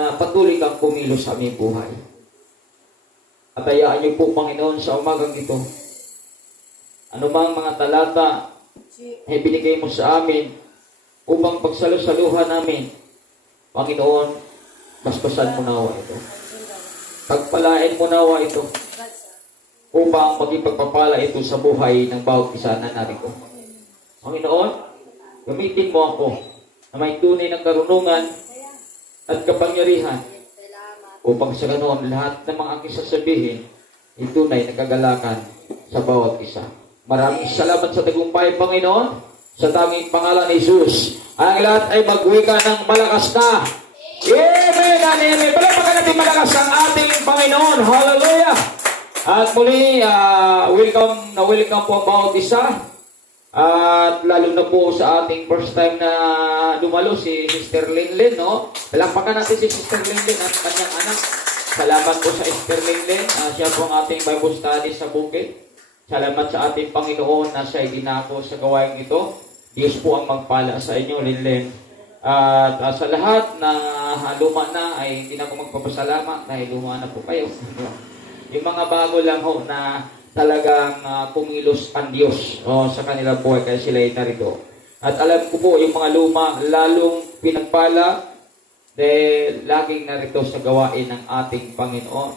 na patuloy kang kumilos sa aming buhay. At hayaan niyo po, Panginoon, sa umagang ito, anumang mga talata ay binigay mo sa amin upang pagsalo-saluhan namin, Panginoon, basbasan mo nawa ito. Pagpalain mo nawa ito upang maging pagpapala ito sa buhay ng bawat isa na narito. Panginoon, gamitin mo ako na may tunay ng karunungan at kapangyarihan upang sa ganoon lahat ng mga aking sasabihin ay tunay na kagalakan sa bawat isa. Maraming salamat sa tagumpay, Panginoon, sa tanging pangalan ni Jesus. Ang lahat ay magwika ng malakas na. Amen and amen. Palapakan natin malakas ang ating Panginoon. Hallelujah! At muli, welcome po ang bawat isa. At lalo na po sa ating first time na dumalo, si Sister Linlin, no? Palapakan natin si Sister Linlin at kanyang anak. Salamat po sa Sister Linlin. Siya po ang ating Bible study sa bukid. Salamat sa ating Panginoon na siya dinako sa gawain ito. Diyos po ang magpala sa inyo, Linlin. At sa lahat na luma na ay hindi na ako magpapasalamat dahil luma na po kayo. Yung mga bago lang ho na talagang kumilos ang Diyos sa kanila buhay kaya sila ay narito. At alam ko po yung mga luma lalong pinagpala dahil laging narito sa gawain ng ating Panginoon.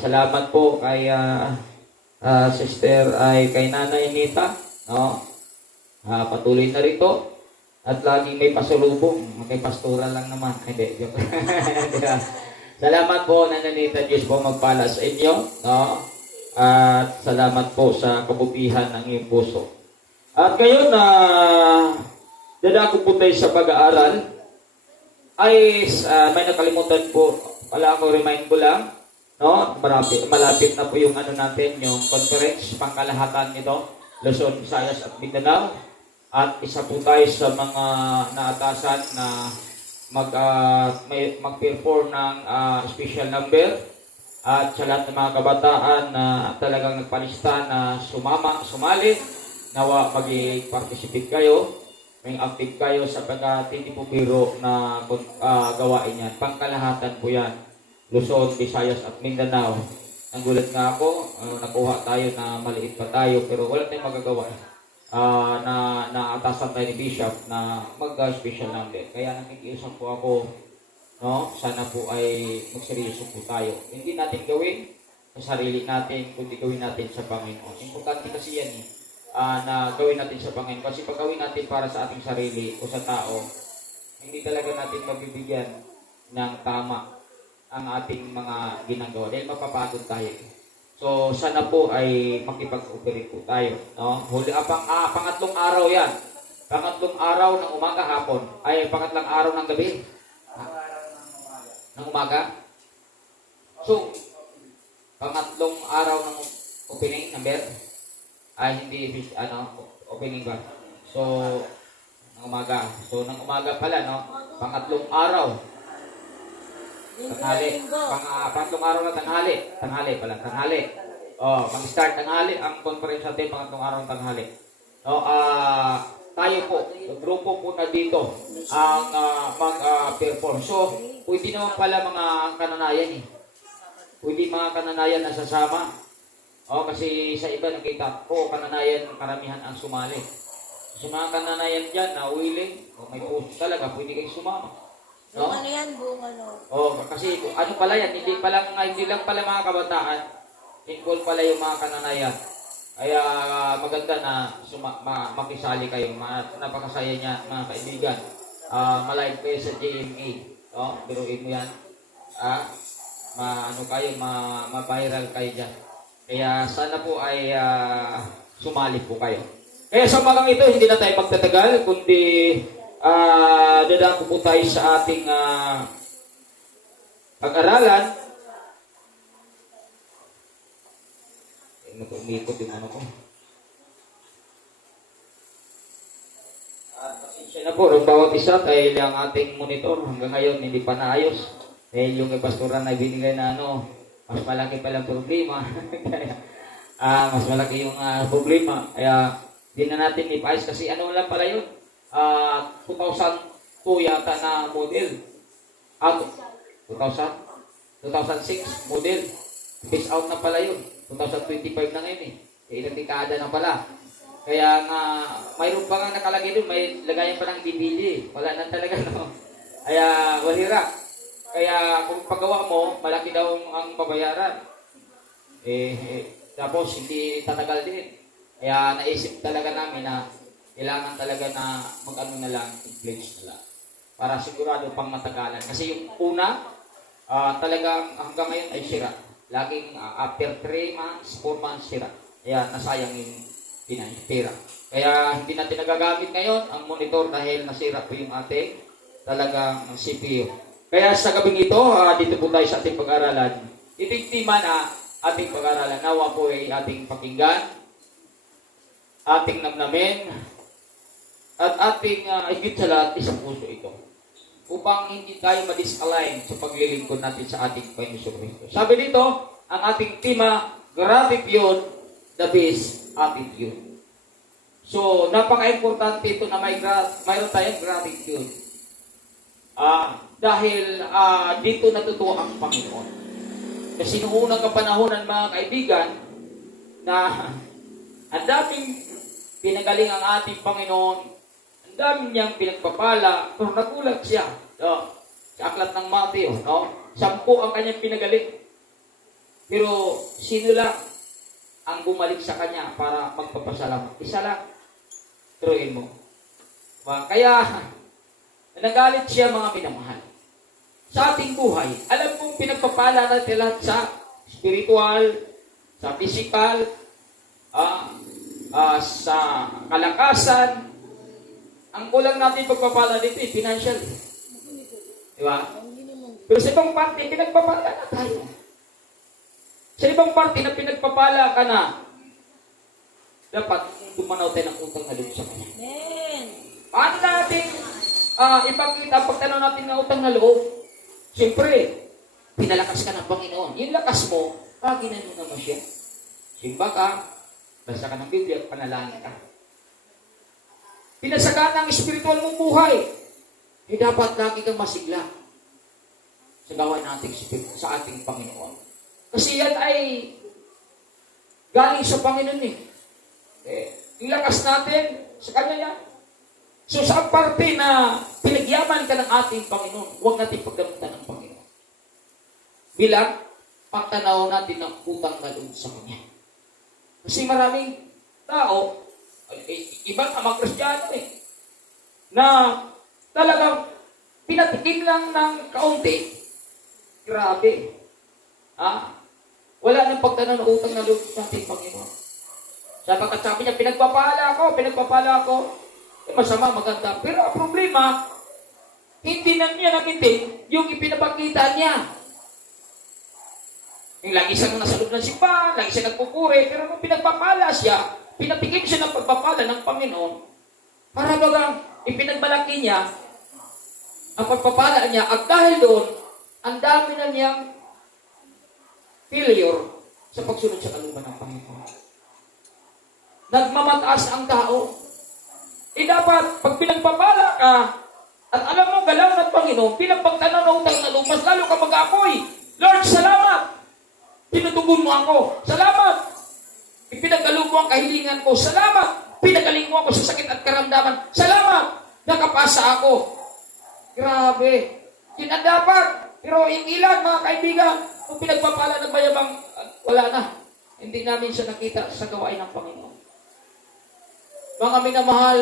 Salamat po kay Sister ay kay Nanay Nita, patuloy na rito at laging may pasulubong, kay pastoral lang naman. Hindi, joke. Salamat po, Nanay Nita, Diyos po magpala sa inyo, at salamat po sa kabutihan ng iyong puso. At ngayon dadako po tayo sa pag-aaral ay may nakalimutan po pala ako, remind ko lang. Malapit na po yung natin, yung conference, pangkalahatan nito, Luzon, Visayas at Mindanao. At isa po tayo sa mga naatasan na mag-perform ng special number. At sa lahat ng mga kabataan na talagang nagpalista na sumali, nawa mag-participate kayo, may active kayo sa hindi po biro na gawain yan. Pangkalahatan po yan. Luzon, Visayas at Mindanao. Nagulat nga ako, nakuha tayo na maliit pa tayo pero wala tayong magagawa. Naatasan tayo ni Bishop na mag-special number. Kaya nakikiusap po ako, sana po ay magseryoso po tayo. Hindi natin gawin sa sarili natin, kundi gawin natin sa Panginoon. Importante kasi yan na gawin natin sa Panginoon. Kasi pag gawin natin para sa ating sarili o sa tao, hindi talaga natin mabibigyan ng tama ang ating mga ginagawa dahil mapapagod tayo. So sana po ay makipag-cooperate po tayo, pangatlong araw yan. Pangatlong araw ng umaga hapon. Ay pangatlong araw ng gabi. Ng umaga. So pangatlong araw ng opening number ay hindi opening ba? So ng umaga. So ng umaga pala, pangatlong araw. Tanghali. Pangatlong araw na tanghali. Tanghali. Mag-start tanghali ang conference natin, pangatlong araw ng tanghali. Tayo po, grupo po na dito ang mag-perform. So, pwede naman pala mga kananayan Pwede mga kananayan na sasama. Kasi sa iba nakita ko, kananayan karamihan ang sumali. Sa mga kananayan dyan na willing, may puso talaga, pwede kayong sumama. Buong yan, kasi pala yan, hindi lang pala mga kabataan, involved pala yung mga kananayan. Kaya maganda na makisali kayo, napakasaya niya mga kaibigan. Malive kayo sa GMA, biruin mo yan. Ma-viral kayo dyan. Kaya sana po ay sumali po kayo. Kaya sa umagang ito, hindi na tayo magtatagal, kundi dadaan po tayo sa ating pag-aralan. Umikot yung ko. Pasensya na po, ang bawat isa dahil ang ating monitor hanggang ngayon hindi pa naayos. Dahil yung pastoran na binigay na mas malaki palang problema. Mas malaki yung problema. Kaya hindi na natin ipaayos kasi lang pala yun. 2002 yata na model. 2000? 2006 model. Phase out na pala yun. 2025 na ngayon eh. Ilang dekada na pala. Kaya nga, mayroon pa nga nakalagay doon, may lagayan pa ng DVD. Wala na talaga, no? Kaya, walira. Kaya, kung paggawa mo, malaki daw ang babayaran. Tapos, hindi tatagal din. Kaya, naisip talaga namin na kailangan talaga na mag-ano na lang, i-pledge na lang. Para sigurado pang matagalan. Kasi yung una, talagang hanggang ngayon ay sira. Laging after 3 months, 4 months sira. Kaya nasayang yung pera. Kaya hindi natin nagagamit ngayon ang monitor dahil nasira po yung ating talagang CPU. Kaya sa gabing ito, dito po tayo sa ating pag-aralan. Itigtima na ating pag-aralan. Nawa po ay ating pakinggan, ating namnamin, at ating higit sa lahat, isang puso ito. Upang hindi tayo ma-disalign sa paglilingkod natin sa ating Panginoon Kristo. Sabi dito, ang ating tema, gratitude, the best attitude. So, napaka-importante ito na mayroon tayong gratitude. Dahil dito natutuwa ang Panginoon. Kasi noong unang kapanahonan, mga kaibigan, na ang daming pinagaling ang ating Panginoon, ang dami niyang pinagpapala, pero nagulat siya. Sa aklat ng Mateo, 10 ang kanyang pinagaling. Pero sino lang ang bumalik sa kanya para magpapasalamat? Isa lang. Turuin mo. Kaya, nagalit siya, mga minamahal. Sa ating buhay, alam mong pinagpapala natin lahat sa spiritual, sa physical, sa kalakasan. Ang kulang natin pagpapala dito ay financial. Di ba? Pero sa ibang parte, pinagpapala na tayo. Sa ibang parte na pinagpapala ka na, dapat dumanaw tayo ng utang na loob sa Kanya. Paano natin ipakita pagtanaw natin ng utang na loob? Siyempre, pinalakas ka ng Panginoon. Yung lakas mo, paginan mo naman siya. Simba ka, basa ka ng Biblia at panalangin ka. Pinasagana ang espiritual mong buhay. Dapat lagi kang masigla sa gawain natin sa ating Panginoon. Kasi yan ay galing sa Panginoon eh. Yung lakas natin, sa Kanya yan. So sa parte na pinagyaman ka ng ating Panginoon, huwag natin paggamitan ng Panginoon. Bilang pagtanaw natin ng utang na loob sa Kanya. Kasi maraming tao, ibang mga Kristiyano na talagang pinatikim lang ng kaunti. Grabe. Wala nang pagtanaw ng utang na loob sa ating Panginoon. Sapagkat sabi niya, pinagpapala ako. Masama, maganda. Pero ang problema, hindi na niya namitin yung ipinapakita niya. Yung lagi siyang nasa loob ng simbahan, lagi siya nagpupuri, pero nung pinagpapala siya, pinatikim siya ng pagpapala ng Panginoon, para bagang ipinagmalaki niya ang pagpapala niya, at dahil doon, ang dami na niyang failure sa pagsunod sa kalooban ng Panginoon. Nagmamataas ang tao. Dapat, pag pinagpapala ka, at alam mo, galaw ng Panginoon, pinagpagtanaw ng utang na loob, mas lalo ka mag-apoy. Lord, salamat! Tinutugon mo ako. Salamat! Ipinagalo mo ang kahilingan ko. Salamat! Pinagaling mo ako sa sakit at karamdaman. Salamat! Nakapasa ako. Grabe. Yun ang dapat. Pero yung ilan, mga kaibigan, kung pinagpapala ng bayabang, wala na. Hindi namin siya nakita sa gawain ng Panginoon. Mga minamahal,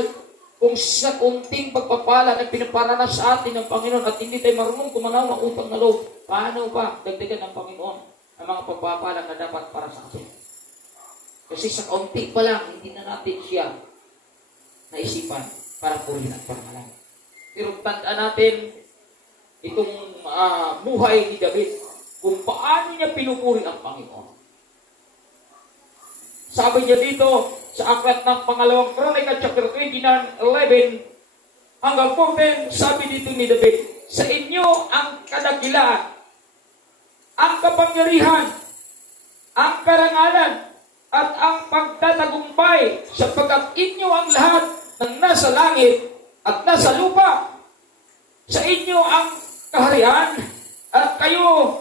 kung sa kunting pagpapala na pinaparanas sa atin ng Panginoon at hindi tayo marunong tumanaw ng utang na loob, paano pa dagdagan ng Panginoon ang mga pagpapala na dapat para sa atin? Kasi sa kaunti pa lang, hindi na natin siya naisipan para purihin at pangalan. Pero tandaan natin itong buhay ni David, kung paano niya pinupuri ang Panginoon. Sabi niya dito, sa aklat ng pangalawang Kronika, chapter 29, 11, hanggang 14, sabi dito ni David, sa inyo ang kadakilaan, ang kapangyarihan, ang karangalan, at ang pagtatagumpay, sapagkat inyo ang lahat ng nasa langit at nasa lupa. Sa inyo ang kaharian, At kayo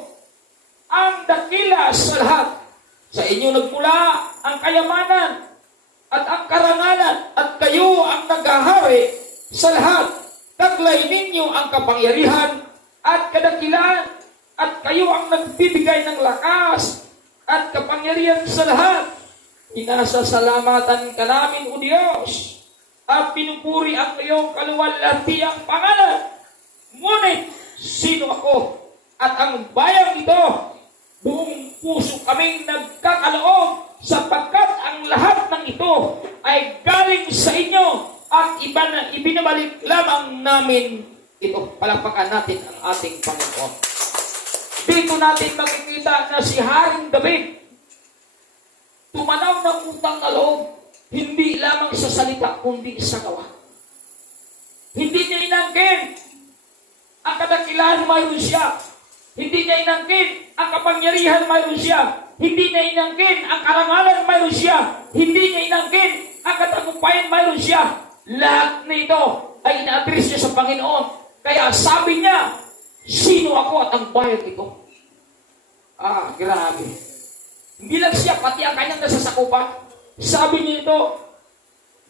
ang dakila sa lahat. Sa inyo nagmula ang kayamanan at ang karangalan, at kayo ang naghahari sa lahat. Taglay ninyo ang kapangyarihan at kadakilaan, at kayo ang nagbibigay ng lakas at kapangyarihan sa lahat. Inasasalamatan ka namin, O Diyos, at pinupuri ang iyong kaluwalhatiang pangalan. Ngunit, sino ako at ang bayang ito? Buong puso kaming nagkakaloob, sapagkat ang lahat ng ito ay galing sa inyo, at ibinabalik lamang namin ito. Palakpakan natin ang ating Panginoon. Dito natin makikita na si Haring David tumanaw ng utang na loob, hindi lamang sa salita, kundi sa gawa. Hindi niya inangkin ang kadakilahan, mayroon siya. Hindi niya inangkin ang kapangyarihan, mayroon siya. Hindi niya inangkin ang karangalan, mayroon siya. Hindi niya inangkin ang katagumpayan, mayroon siya. Lahat na ito ay ina-address niya sa Panginoon. Kaya sabi niya, sino ako at ang bayan ito? Grabe. Hindi lang siya, pati ang kanyang nasasakupan. Sabi niya ito,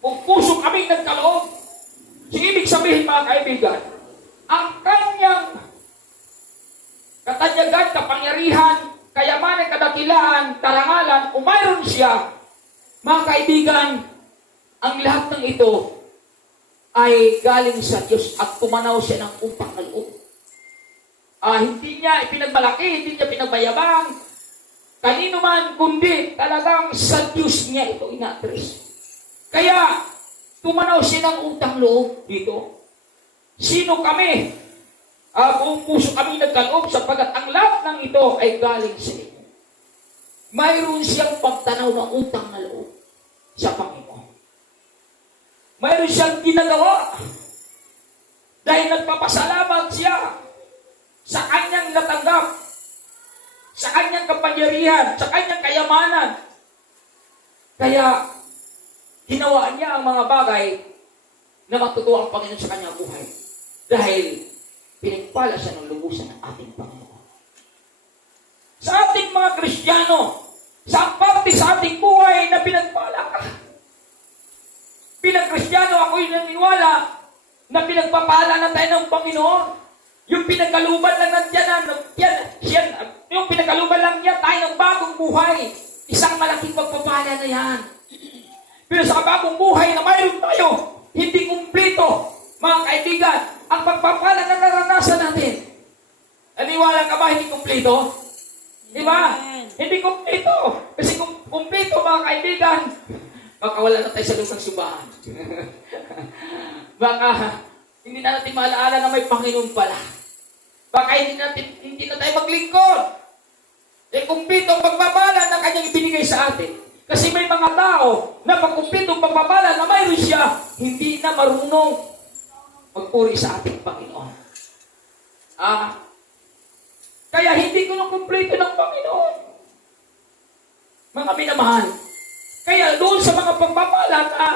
kung puso kaming nagkaloob. So, ibig sabihin, mga kaibigan, ang kanyang katanyagan, kapangyarihan, kayamanan, kadakilaan, karangalan, umayroon siya, mga kaibigan, ang lahat ng ito ay galing sa Diyos, at tumanaw siya ng utang na loob. Hindi niya ipinagmalaki, hindi niya pinagbayabang kanino man, kundi talagang sa Diyos niya ito ina-address. Kaya tumanaw siya ng utang loob dito. Sino kami? Buong puso kami nagkaloob, sapagkat ang lahat ng ito ay galing sa inyo. Mayroon siyang pagtanaw ng utang na loob sa Panginoon. Mayroon siyang ginagawa dahil nagpapasalamat siya sa kanyang natanggap, sa kanyang kapangyarihan, sa kanyang kayamanan. Kaya ginawa niya ang mga bagay na matutuwa ang Panginoon sa kanyang buhay. Dahil pinagpala siya ng lubusan ng ating Panginoon. Sa ating mga Kristiyano, sa parte sa ating buhay na pinagpala ka. Bilang Kristiyano, ako'y naniniwala na pinagpapala na tayo ng Panginoon. Yung pinagkaluban lang yung pinagkaluban lang niya tayo ng bagong buhay. Isang malaking pagpapala na yan. Pero sa bagong buhay na mayroon tayo, hindi kumplito, mga kaibigan, ang pagpapala na naranasan natin. Naniwala ka ba hindi kumplito? Di ba? Hindi kumplito. Kasi kung kumplito, mga kaibigan, baka wala na tayo sa loob ng simbahan. Baka hindi na natin maalaala na may Panginoon pala. Baka hindi na tayo maglingkod. Kumplito ang pagpapala na kanyang ibinigay sa atin. Kasi may mga tao na pagkumplito ang pagpapala na mayroon siya, hindi na marunong magpuri sa ating Panginoon. Kaya hindi ko na kumplito ng Panginoon. Mga minamahal. Kaya doon sa mga pagpapala na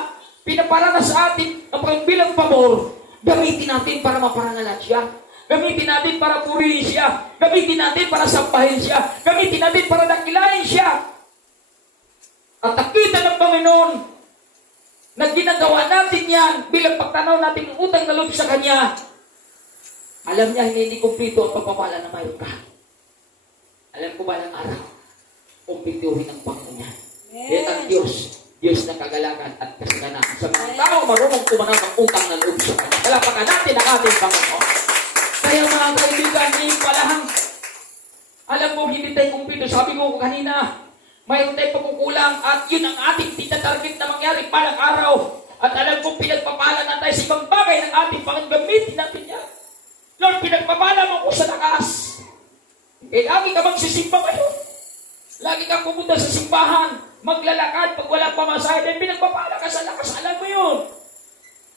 pinaparana sa atin ang bilang pabor, gamitin natin para maparangalan siya. Gamitin natin para purihin siya. Gamitin natin para sampahin siya. Gamitin natin para dakilain siya. At nakita ng Panginoon na ginagawa natin yan bilang pagtanaw natin ng utang na loob sa Kanya. Alam niya, hindi kumplito ang pagpapala na mayroon ka. Alam ko ba ng araw, kumplituhin ang Panginoon niya. Yan ang Diyos na kagalakan at kasaganaan sa mga tao marunong tumanaw ng utang na loob sa Kanya. Palapakan natin ang ating Panginoon. Kaya mga kaibigan, ngayon palahang, alam mo, hindi tayo kumplito. Sabi ko kanina, mayroon tayong pagkukulang at yun ang ating tinatarget na mangyari palang araw. At alam ko, pinagpapala na tayo sa ibang bagay ng ating Panginoon. Gamitin natin yan. Lord, pinagpapala mo ko sa lakas. Lagi ka magsisimba ngayon. Lagi kang pupunta sa simbahan, maglalakad pag wala pamasahe, dahil pinagpapala ka sa lakas. Alam mo yun.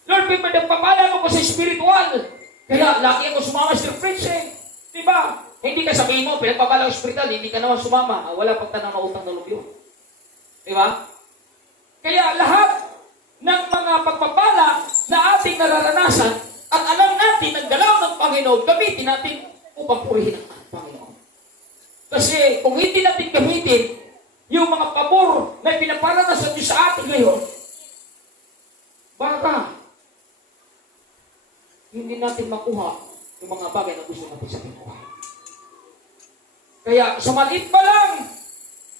Lord, pinagpapala mo ko sa spiritual. Kaya lagi ako sumama sa preaching. Diba? Hindi ka sabihin mo, pinagpapala ko spiritual, hindi ka naman sumama. Wala pagtanong na utang na loob yun. Diba? Kaya lahat ng mga pagpapala na ating nararanasan at alam natin ang galaw ng Panginoon, gamitin natin upang purihin ang atin. Kasi kung hindi natin gamitin yung mga pabor na pinaparanas sa Diyos sa atin ngayon, baka hindi natin makuha yung mga bagay na gusto natin sa buhay. Kaya sa maliit pa lang,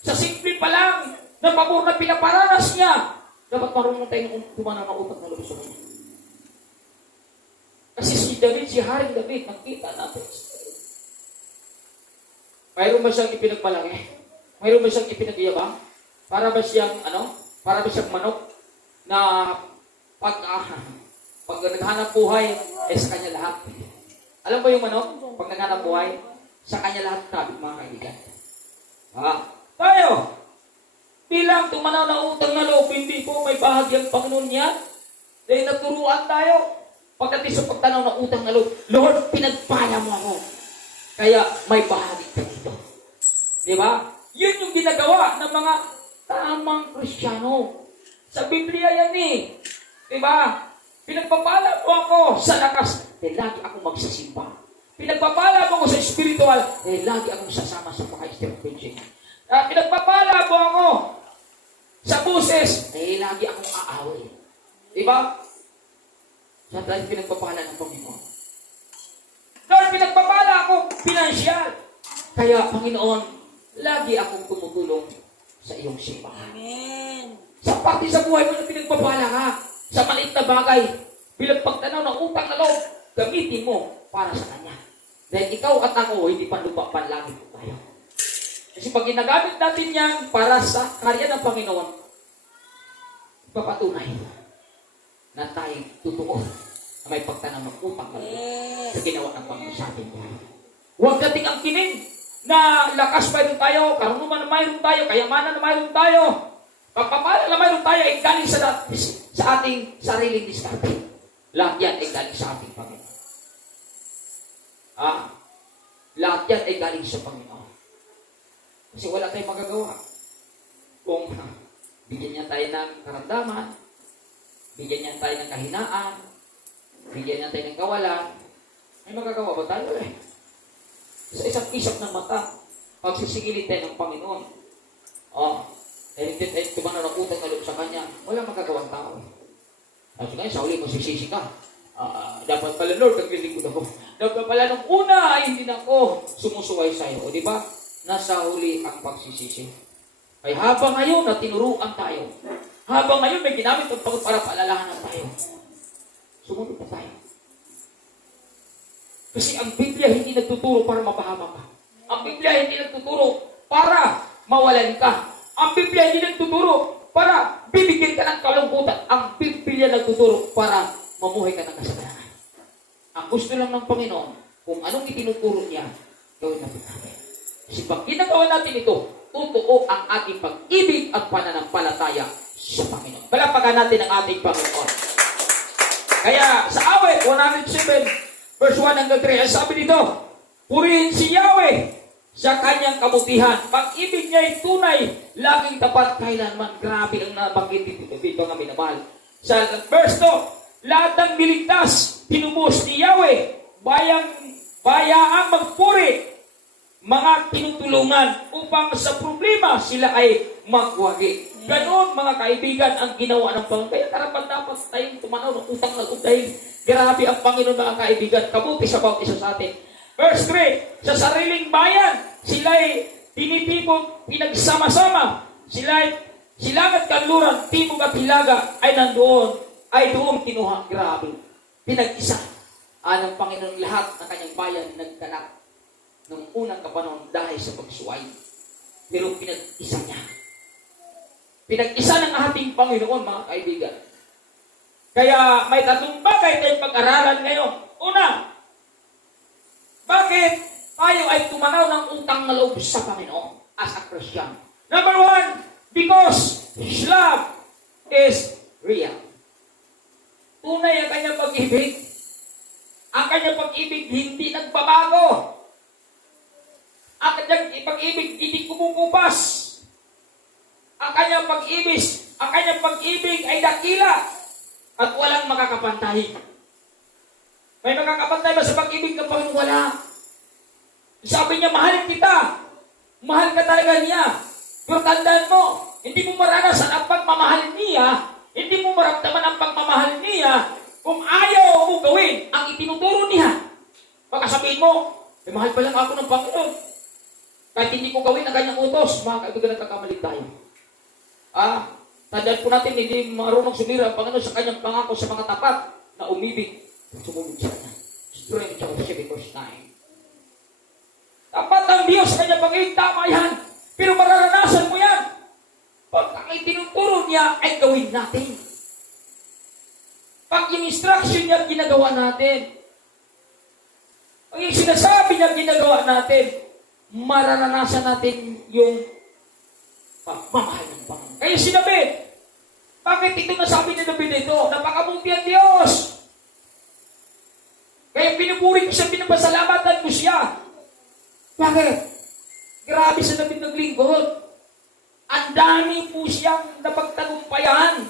sa simple pa lang, na pabor na pinaparanas niya, dapat marunong tayong tumanaw ng utak na loob sa kanya. Kasi si David, si Haring David, nakita natin. Mayroon ba siyang ipinagmalaki? Mayroon ba siyang ipinagyabang? Para ba siyang, para ba siyang manok na pag naghanap buhay, sa kanya lahat. Alam ba yung manok? Pag naghanap buhay, sa kanya lahat tabi, mga kaibigan. Tayo, bilang tumanaw na utang na loob, hindi po may bahagi ang Panginoon niya. Dahil naturuan tayo. Pagdating sa pagtanaw ng utang na loob, Lord, pinagpala mo ako. Kaya may bahagi ka dito. Di ba? Yun yung ginagawa ng mga tamang Kristiyano. Sa Biblia yan eh. Di ba? Pinagpapala mo ako sa lakas, dahil lagi akong magsisimba. Pinagpapala mo ako sa spiritual, dahil lagi akong sasama sa paka-step preaching. Pinagpapala mo ako sa buses, dahil lagi akong aaway. Diba? Sa dahil pinagpapala ng Panginoon. Dahil pinagpapala ako pinansyal. Kaya, Panginoon, lagi akong tumutulong sa iyong simbahan. Amen. Sa pati sa buhay mo na pinagpapala ka, sa maliit na bagay, bilang pagtanaw ng utang na loob, gamitin mo para sa Kanya. Dahil ikaw at ako, hindi pa lupa panlangit tayo. Kasi pag ginagamit natin yan para sa karya ng Panginoon, ipapatunay na tayo totoo na may pagtanaw ng utang na loob sa ginawa ng Panginoon sa atin. Huwag nating ang kining na lakas mayroon tayo, karunungan na mayroon tayo, kayamanan na mayroon tayo, pagpapala na mayroon tayo ay galing sa ating sariling diskarte. Lahat yan ay galing sa ating Panginoon. Lahat yan ay galing sa Panginoon. Kasi wala tayong magagawa. Kung bigyan niya tayo ng karamdaman, bigyan niya tayo ng kahinaan, bigyan niya tayo ng kawalan, may magagawa ba tayo eh? Sa isang isap ng mata, pagsisigilin tayo ng Panginoon. Dahil tumanaw ng utang na loob sa Kanya, walang magagawang tao. Kasi ngayon, sa huli, masisisi ka. Dapat pala, Lord, naglilingkod ako. Dapat pala, nung una, ay hindi na ako sumusuway sa iyo. O di ba? Nasa huli ang pagsisisi. Ay habang ngayon na tinuruan tayo, habang ngayon may ginamit ang Panginoon para paalalahanan tayo, sumunod na tayo. Kasi ang Biblia hindi nagtuturo para mapahama ka. Ang Biblia hindi nagtuturo para mawalan ka. Ang Biblia hindi nagtuturo para bibigyan ka ng kalungkutan. Ang Biblia nagtuturo para mamuhay ka ng kasalanan. Ang gusto lang ng Panginoon, kung anong itinuturo niya, gawin natin natin. Kasi pag ginagawa natin ito, totoo ang ating pag-ibig at pananampalataya sa Panginoon. Palapakan natin ang ating Panginoon. Kaya sa awit 107, verse 1 hanggang 3, ang sabi dito, purihin si Yahweh sa kanyang kabutihan. Pag-ibig niya ay tunay, laging tapat kailanman. Grabe ang nabanggit dito nga minamahal. Sa verse 2, lahat ng niligtas, tinubos ni Yahweh, bayaang magpuri, mga tinutulungan upang sa problema sila ay magwagi. Ganon mga kaibigan ang ginawa ng Panginoon. Kaya dapat tayong tumanaw ng utang na loob dahil grabe ang Panginoon mga kaibigan. Kabuti sa bawat isa sa atin. Verse 3, sa sariling bayan, sila'y tinitipon, pinagsama-sama. Silangat kanluran, timog at hilaga ay nandoon, ay doon kinuha. Grabe. Pinag-isa ng Panginoon lahat ng kanyang bayan nagkanak nung unang kapanahon dahil sa pagsuway. Pero pinag-isa niya. Pinag-isa ng ating Panginoon, mga kaibigan. Kaya may tatlong bagay tayong pag-aralan ngayon. Una, bakit tayo ay tumanaw ng utang na loob sa Panginoon as a Christian? Number 1, because His love is real. Tunay ang kanyang pag-ibig. Ang kanyang pag-ibig hindi nagbabago. Ang kanyang pag-ibig hindi kumukupas. Ang kanyang pag-ibig ay dakila at walang makakapantay. May makakapantay ba sa pag-ibig ng Panginoon? Wala. Sabi niya, mahalin kita. Mahal ka talaga niya. Pero tandaan mo, hindi mo maranasan ang pagmamahal niya, hindi mo maramdaman ang pagmamahal niya kung ayaw mo gawin ang itinuturo niya. Baka sabihin mo, mahal pa lang ako ng Panginoon. Kahit hindi ko gawin ang kanyang utos, mga kaibigan, nagkakamali tayo. Tandaan po natin, hindi marunong sumira ang Panginoon sa kanyang pangako sa mga tapat na umibig. Sumunod sa kanya. Strength of 7 time. Tapat ang Diyos sa kanyang pag-ibig, tama yan. Pero mararanasan mo yan. Pag ang itinuturo niya ay gawin natin. Pag yung instruction niya, ginagawa natin. Pag yung sinasabi niya, ginagawa natin, mararanasan natin yung pagmamahal ng Panginoon. Kaya sinabi, bakit ito nasabi ni David ito? Napakabuti ang Diyos. Kaya pinupuri ko siya, pinapasalamatan ko siya. Bakit? Grabe sa David naglingkod. Ang dami po siyang napagtagumpayan,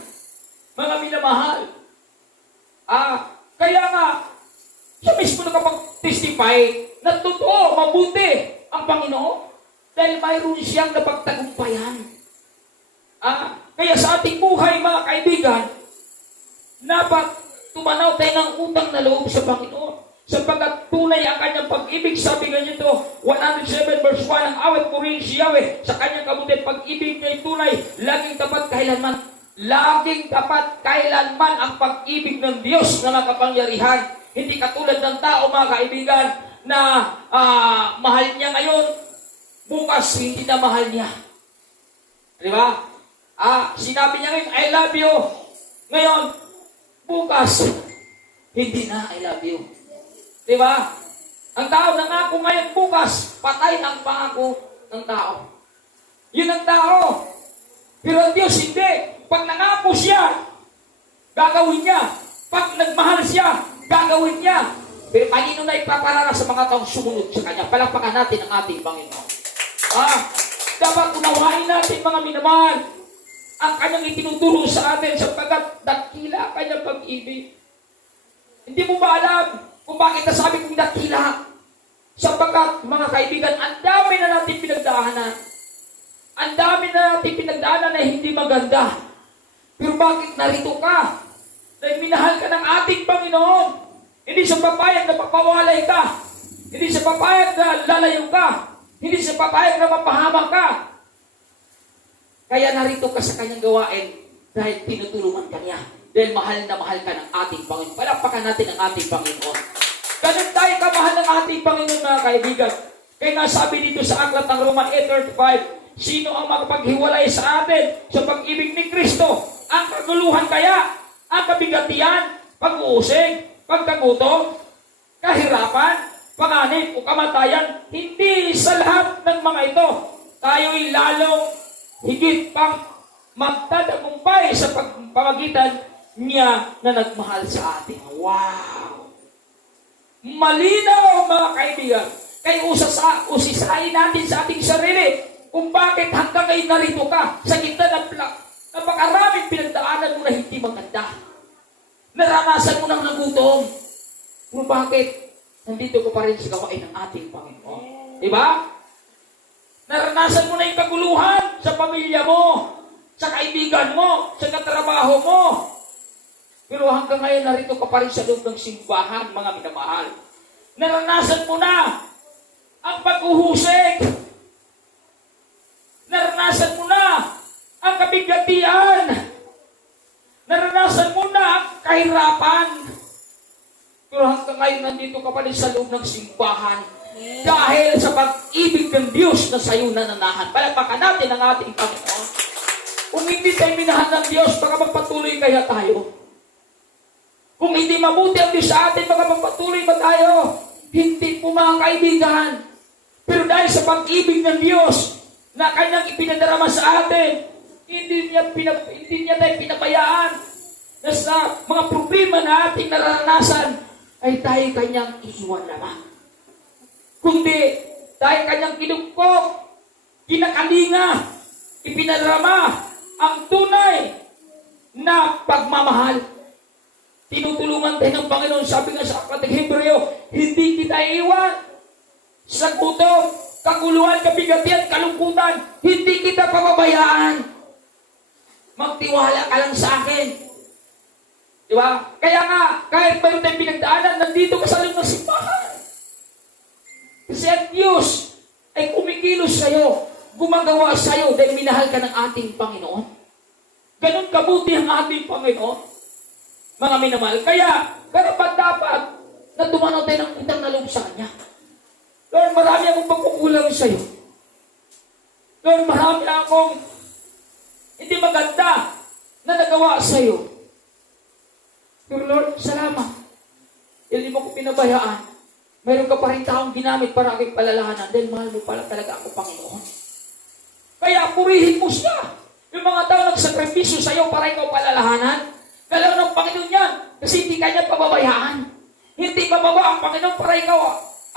mga minamahal. Kaya nga, siya mismo nakapag-testify na totoo, mabuti ang Panginoon dahil mayroon siyang napagtagumpayan. Kaya sa ating buhay, mga kaibigan, dapat tumanaw tayo ng utang na loob sa Panginoon. Sapagkat tunay ang kanyang pag-ibig, sabi nga nito, 107 verse 1, ang awit mo rin si Yahweh, sa kanyang kabuti, pag-ibig niya'y tunay, laging tapat kailanman. Laging tapat kailanman ang pag-ibig ng Diyos na makapangyarihan. Hindi katulad ng tao, mga kaibigan, na mahal niya ngayon, bukas hindi na mahal niya. Di ba? Sinabi niya ngayon, I love you. Ngayon, bukas, hindi na I love you. Di ba? Ang tao nangako ngayon, bukas, patay ang pangako ng tao. Yun ang tao. Pero ang Diyos hindi. Pag nangako siya, gagawin niya. Pag nagmahal siya, gagawin niya. Pero kanino na ipaparara sa mga taong sumunod sa Kanya? Palakpakan natin ang ating Panginoon. Dapat unawain natin, mga minamahal, ang Kanyang itinuturo sa atin sapagkat dakila Kanyang pag-ibig. Hindi mo ba alam kung bakit nasabi kong dakila? Sapagkat, mga kaibigan, ang dami na natin pinagdaanan. Ang dami na natin pinagdaanan na hindi maganda. Pero bakit narito ka? Dahil minahal ka ng ating Panginoon. Hindi siya papayag na papawalay ka. Hindi siya papayag na lalayo ka. Hindi siya papayag na mapahamak ka. Kaya narito ka sa kanyang gawain dahil tinutulungan ka niya. Dahil mahal na mahal ka ng ating Panginoon. Palakpakan natin ang ating Panginoon. Ganun tayo kamahal ng ating Panginoon, mga kaibigan. Kaya nga sabi dito sa aklat ng Roma 8:35, sino ang makapaghiwalay sa atin sa pag-ibig ni Kristo? Ang kaguluhan kaya? Ang kabigatian? Pag-uusig? Pagkagutom? Kahirapan? Panganib o kamatayan? Hindi sa lahat ng mga ito. Tayo'y lalong higit pang magtatagumpay sa pamamagitan niya na nagmahal sa atin. Wow! Malinaw, mga kaibigan. Kaya usisahin natin sa ating sarili kung bakit hanggang ngayon narito ka sa gitna ng napakaraming pinagdaanan mo na hindi maganda. Naranasan mo ng nagutom. Kung bakit nandito ko pa rin sa gawain ng ating Panginoon. Diba? Naranasan mo na yung kaguluhan sa pamilya mo, sa kaibigan mo, sa katrabaho mo. Pero hanggang ngayon narito ka pa rin sa loob ng simbahan, mga minamahal. Naranasan mo na ang pag-uhusig. Naranasan mo na ang kabigatian. Naranasan mo na ang kahirapan. Pero hanggang ngayon nandito ka pa rin sa loob ng simbahan. Dahil sa pag-ibig ng Diyos na sa'yo nananahan. Palakpakan natin ang ating Panginoon. Kung hindi tayo minahal ng Diyos, baka magpatuloy kaya tayo. Kung hindi mabuti ang Diyos sa atin, baka magpatuloy ba tayo? Hindi po, mga kaibigan. Pero dahil sa pag-ibig ng Diyos na Kanyang ipinadarama sa atin, hindi niya tayo pinabayaan na sa mga problema na ating naranasan ay tayo Kanyang iiwan lamang. Kundi tayo Kanyang kinugkog, kinakalinga, ipinadarama ang tunay na pagmamahal. Tinutulungan tayo ng Panginoon. Sabi nga sa aklat ng Hebreo, hindi kita iwan sa gutom, kaguluhan, kabigatian, kalungkutan, hindi kita pababayaan. Magtiwala ka lang sa akin. Di ba? Kaya nga, kahit mayroon tayong pinagdaanan, nandito ka sa loob ng simbahan. Kasi ang Diyos ay kumikilos sa'yo, gumagawa sa'yo dahil minahal ka ng ating Panginoon. Ganon kabuti ang ating Panginoon. Mga minamahal. Kaya, karapat dapat na tumanaw tayo ng utang na loob sa Kanya. Lord, marami akong pagkukulang sa'yo. Lord, marami akong hindi maganda na nagawa sa'yo. Pero Lord, salamat. Hindi mo ko pinabayaan. Mayroon ka pa rin taong ginamit para aking palalahanan dahil mahal mo pala talaga ako, Panginoon. Kaya purihin mo siya. Yung mga tao nagsakripisyo sa'yo para ikaw palalahanan, galaw ng Panginoon yan kasi hindi kanya pababayaan. Hindi bababa ang Panginoon para ikaw,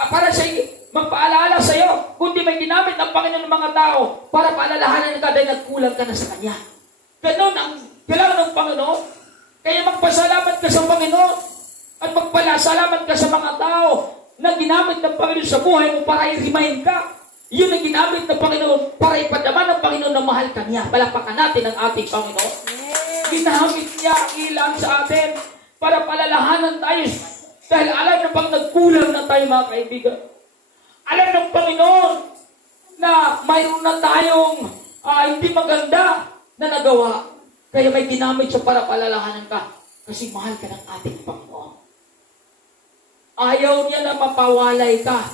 para siya magpaalala sa'yo, kundi may ginamit ng Panginoon ng mga tao para paalalahanan ka dahil nagkulang ka na sa Kanya. Ganon ang galaw ng Panginoon. Kaya magpasalamat ka sa Panginoon at magpasalamat ka sa mga tao na ginamit ng Panginoon sa buhay mo para i-remind ka. Yun ang ginamit ng Panginoon para ipadaman ng Panginoon na mahal ka niya. Palakpakan natin ang ating Panginoon. Ginamit niya ang ilan sa atin para palalahanan tayo. Dahil alam na pang nagkulang na tayo, mga kaibigan. Alam ng Panginoon na mayroon na tayong hindi maganda na nagawa. Kaya may ginamit siya para palalahanan ka. Kasi mahal ka ng ating Panginoon. Ayaw niya na mapawalay ka.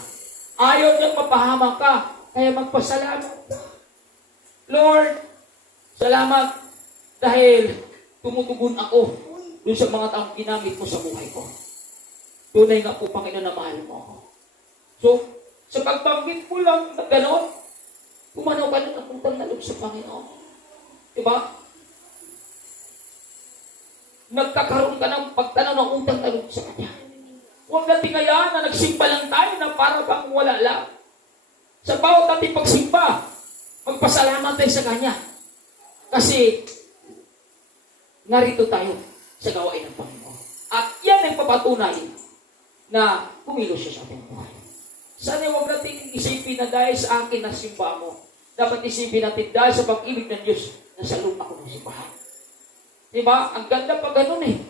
Ayaw niya mapahamak ka. Kaya magpasalamat ka. Lord, salamat dahil tumutugon ako doon sa mga taong ginamit mo sa buhay ko. Tunay nga po, Panginoon, na mahal mo ako. So, sa pagbanggit mo lang na gano'n, pumanaw ka na ng utang na loob sa Panginoon. Diba? Nagkakaroon ka ng pagtanaw ng utang na loob sa Kanya. Huwag natin ngayaan na nagsimba lang tayo na para bang wala lang. Sa bawat ating pagsimba, magpasalamat tayo sa Kanya. Kasi, narito tayo sa gawain ng Panginoon. At yan ang papatunay na kumilos siya sa ating buhay. Sana huwag natin isipin na dahil sa akin na simba mo. Dapat isipin natin dahil sa pag-ibig ng Diyos na sa loob ako ng simbahan. Diba? Ang ganda pa ganun eh.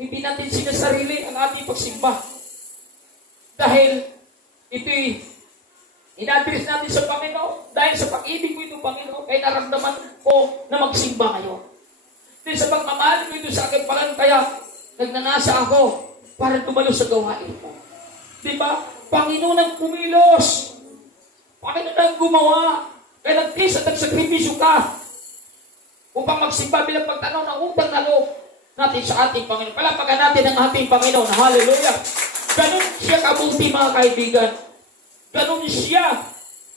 Hindi natin sinasarili ang ating pagsimba. Dahil ito'y in-address natin sa Panginoon. Dahil sa pag-ibig mo ito, Panginoon, kaya naramdaman ko na magsimba ngayon. Dahil sa pagmamahal mo ito sa akin palang, kaya nagnanasa ako para tumalo sa gawain mo. Diba? Panginoon ang kumilos. Panginoon ang gumawa. Kaya nagtis at nagsakripisyo ka upang magsimba bilang pagtanaw ng utang na loob natin sa ating Panginoon. Palapagan natin ang ating Panginoon. Hallelujah! Ganun siya kabuti, mga kaibigan. Ganun siya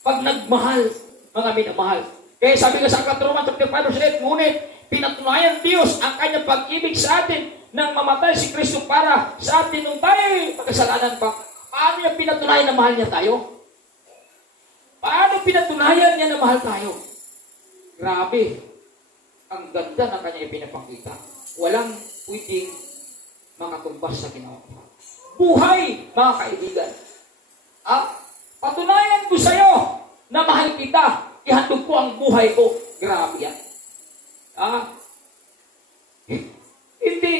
pag nagmahal, mga minamahal. Kaya sabi ka sa Roman chapter 5, ngunit pinatunayan Diyos ang kanyang pag-ibig sa atin nang mamatay si Kristo para sa atin nung tayo pagkasalanan pa. Paano niya pinatunayan na mahal niya tayo? Paano pinatunayan niya na mahal tayo? Grabe. Ang ganda ng kanya ipinapakita. Walang pwedeng makatumbas sa ginawa. Buhay, mga kaibigan. Patunayan ko sa'yo na mahal kita. Ihandog ko ang buhay ko. Grabe yan. Hindi,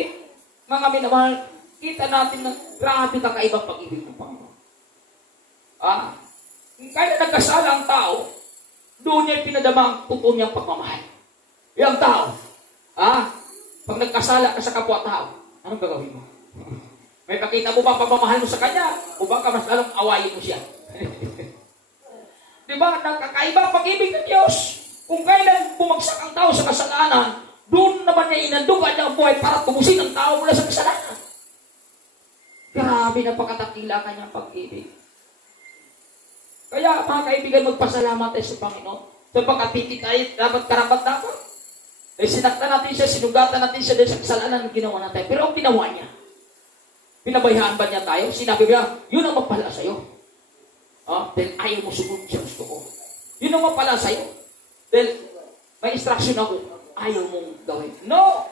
mga minamahal, kita natin na grabe kakaibang pag-ibig ng Panginoon. Kaya nagkasala ang tao, doon niya pinadama ang totoo niyang pagmamahal. Yung tao, pag nagkasala ka sa kapwa-tao, anong gagawin mo? May pakita mo ba pagmamahal mo sa kanya? O baka mas lalong awayin mo siya? Diba? Nakakaiba pag-ibig ng Diyos. Kung kailan bumagsak ang tao sa kasalanan, doon naman niya inandugan niya ang buhay para tubusin ang tao mula sa kasalanan. Grabe, napakatakila kanyang pag-ibig. Kaya, mga kaibigan, magpasalamat tayo sa Panginoon. Sapagkat hindi tayo karapat-dapat. Eh, sinaktan natin siya, sinugatan natin siya dahil sa kasalanan na ginawa natin. Pero ang ginawa niya, pinabayaan ba niya tayo? Sinabi niya, yun ang mapala sa'yo. Dahil ayaw mo sumunod sa gusto ko. Yun ang mapala sa'yo. Dahil may instruction ako, ayaw mong gawin. No!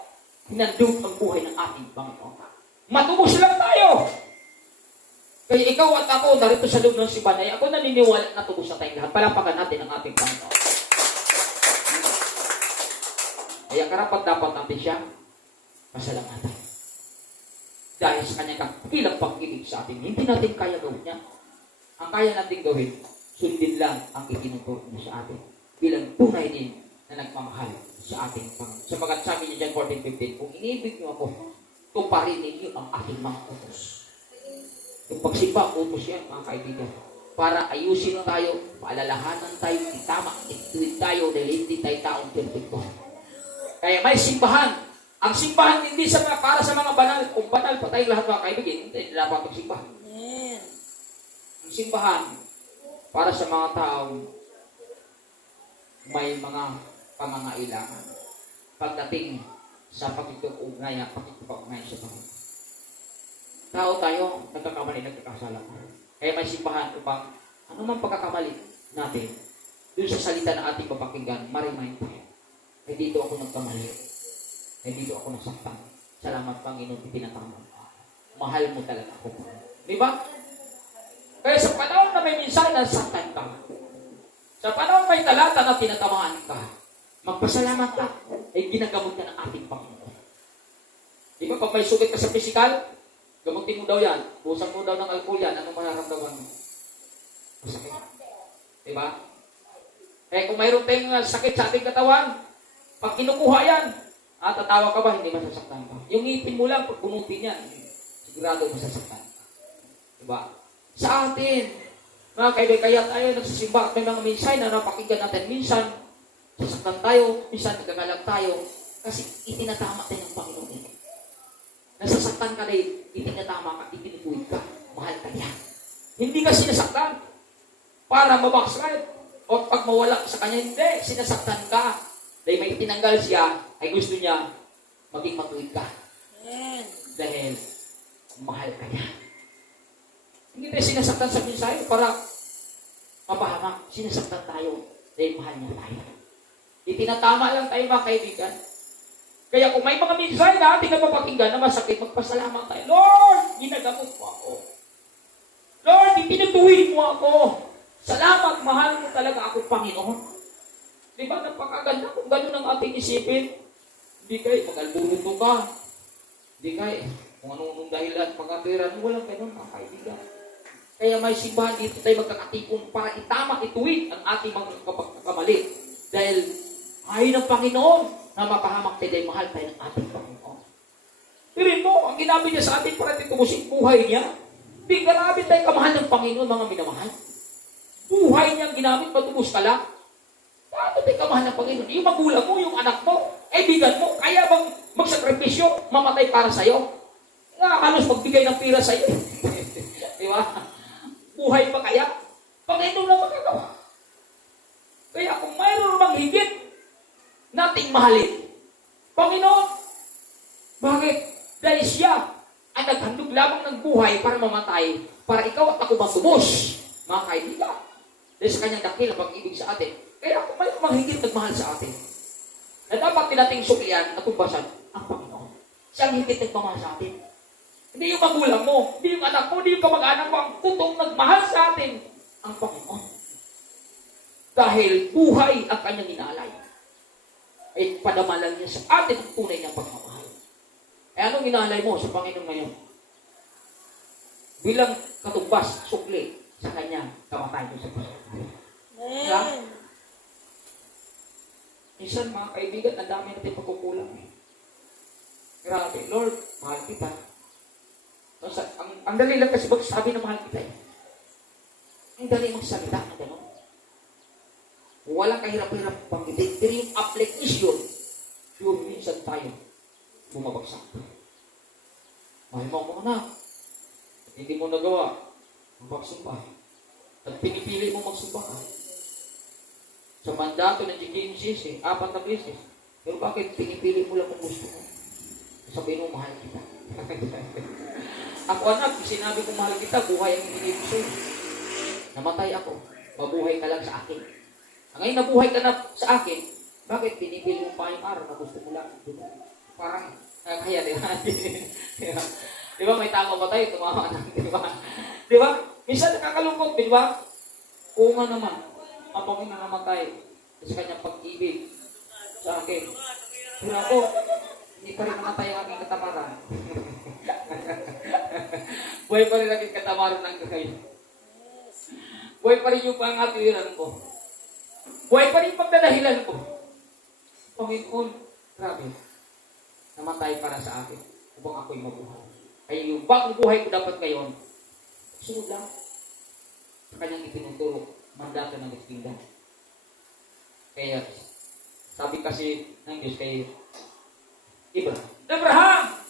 Hinandog ang buhay ng ating Panginoon. Matubos lang tayo. Kaya ikaw at ako, narito sa loob ng simbahan, ay ako naniniwala na tubos na tayong lahat. Palapakan natin ang ating Panginoon. Kaya karapat dapat natin siya pasalamatan. Dahil sa kanyang kapilang pag-ibig sa atin, hindi natin kaya gawin niya. Ang kaya natin gawin, sundin lang ang itinuturo niya sa atin. Bilang tunay din na nagmamahal sa ating Panginoon. Sapagat sabi niya John 14:15, kung inibig niyo ako, tuparin ninyo ang aking mga utos. Yung pagsimba, utos yan, mga kaibigan. Para ayusin tayo, paalalahanan tayo, itama, ituwid tayo, dahil hindi tayo taong perfecto. Kaya may simbahan. Ang simbahan hindi para sa mga banal. Kung banal pa tayong lahat, mga kaibigan, hindi dapat magsimbahan. Ang simbahan, para sa mga taong may mga pangangailangan. Pagdating sa pakikipag-ugnayan sa Panginoon. Tao tayo, nagkakamali, nagkakasala. Kaya may simbahan upang anumang pagkakamali natin, dun sa salita na ating papakinggan, ma-remind tayo. Ay dito ako nagkamali. Ay dito ako nasaktan. Salamat Panginoon, itinatama mo. Mahal mo talaga ako. Di ba? Kaya sa panahon na may minsan nasaktan ka, sa panahon may talata na tinatamaan ka, magpasalamat ka, ay ginagamot ka ng ating Panginoon. Di ba? Pag may sugat ka sa physical, gamutin mo daw yan. Busan mo daw ng alcohol yan. Anong mararamdaman mo? Masakit. Diba? Eh kung mayroon tayong sakit sa ating katawan, pag kinukuha yan, tatawa ka ba? Hindi masasaktan ka. Yung ngipin mo lang, pag bunutin yan, sigurado masasaktan ka. Diba? Sa atin, mga kaibigan, kaya tayo nagsisimba at may mga minsay na napakinggan natin. Minsan, sasaktan tayo, minsan nagagalang tayo, kasi itinatama tayo ng Panginoon. Nasasaktan ka dahil itinatama ka, itinutuwid ka, mahal ka niya. Hindi ka sinasaktan para mabackslide o pag mawala sa kanya, hindi. Sinasaktan ka dahil may tinanggal siya, ay gusto niya maging matuwid ka. Dahil mahal ka niya. Hindi tayo sinasaktan sa mensahe para mapahamak. Sinasaktan tayo dahil mahal niya tayo. Itinatama lang tayo, mga kaibigan. Kaya kung may mga mensahe na ating napapakinggan na masakit, magpasalamat tayo. Lord, ginagamot mo ako. Lord, itinutuwid mo ako. Salamat, mahal mo talaga ako, Panginoon. Di ba, napakaganda kung gano'n ang ating isipin? Hindi kayo, pag-alburuto ka. Hindi kayo, kung anong dahilan, pag-atiran, walang gano'n, mga kaibigan. Kaya may simbahan dito tayo magkakatipon para itama, ituwid ang ating mga kamali. Dahil ayaw ng Panginoon na mapahamak tayo dahil mahal tayo ng ating Panginoon. Pirin mo, ang ginamit niya sa atin para titubusin buhay niya. Hindi grabe tayo kamahal ng Panginoon, mga minamahal. Buhay niya ang ginamit, matubos ka lang. Paano tayo kamahal ng Panginoon? Yung magulang mo, yung anak mo, kaibigan mo, kaya bang magsakripisyo, mamatay para sa'yo? Halos magbigay ng pira sa'yo. Di ba? Buhay pa kaya? Panginoon na magagawa. Kaya kung mayroon mang higit nating mahalin, Panginoon, bakit? Dahil siya ang naghandog lamang ng buhay para mamatay, para ikaw at ako matubos, mga kaibigan. Dahil sa kanyang dakilang pag-ibig sa atin. Kaya kung mayroon mang higit nagmahal sa atin, na dapat tinating suklian at tumbasan ang Panginoon. Siya ang higit nagmamahal sa atin. Hindi yung magulang mo, hindi yung anak mo, hindi yung kamag-anak mo, ang totoong nagmahal sa atin, ang Panginoon. Dahil buhay ang kanyang inalay, ay padamalan niya sa atin ang tunay ng pagmamahal. Eh anong inalay mo sa Panginoon ngayon? Bilang katumbas, sukli sa kanya, kamatay mo sa Panginoon. Diba? Minsan mga kaibigan, ang dami natin pagkukulang. Grabe, Lord, mahal kita. Ang dali lang kasi magsabi na mahal kita. Ang dali magsalita na gano'n. Walang kahirap-hirap panggitin. Pero yung application, yung minsan tayo bumabagsak. Mahal mo ako na. Hindi mo nagawa. Magsumba. At pinipili mo magsumba ka. Sa mandato ng GKMCC, 4 na beses. Pero bakit pinipili mo lang kung gusto mo? Sabihin mo, mahal kita. Ako anak, sinabi ko mahal kita, buhay ang hinihip ko sa'yo. Namatay ako. Mabuhay ka lang sa akin. Ngayon nabuhay ka na sa akin, bakit pinipili mo pa yung araw na gusto mo lang? Diba? Parang, kaya, di ba? Di ba may tama ba tayo? Tumawa na, di ba? Di ba? Minsan nakakalungkot, di ba? Oo nga naman, ang Panginoon namatay sa kanyang pag-ibig sa akin. Pero ako, hindi pa rin namatay ang aking katamaran. Buhay pa rin ang aking katamaran ng ngayon. Buhay pa rin yung pangatiwiran ko. Buhay pa rin yung pagdadahilan ko. Panginoon, grabe, namatay para sa akin upang ako'y mabuhay. Kaya yung bagong buhay ko dapat ngayon, sunod lang sa kanyang itinuturo, mandato ng Kingdom. Kaya, sabi kasi ng Diyos kay Abraham,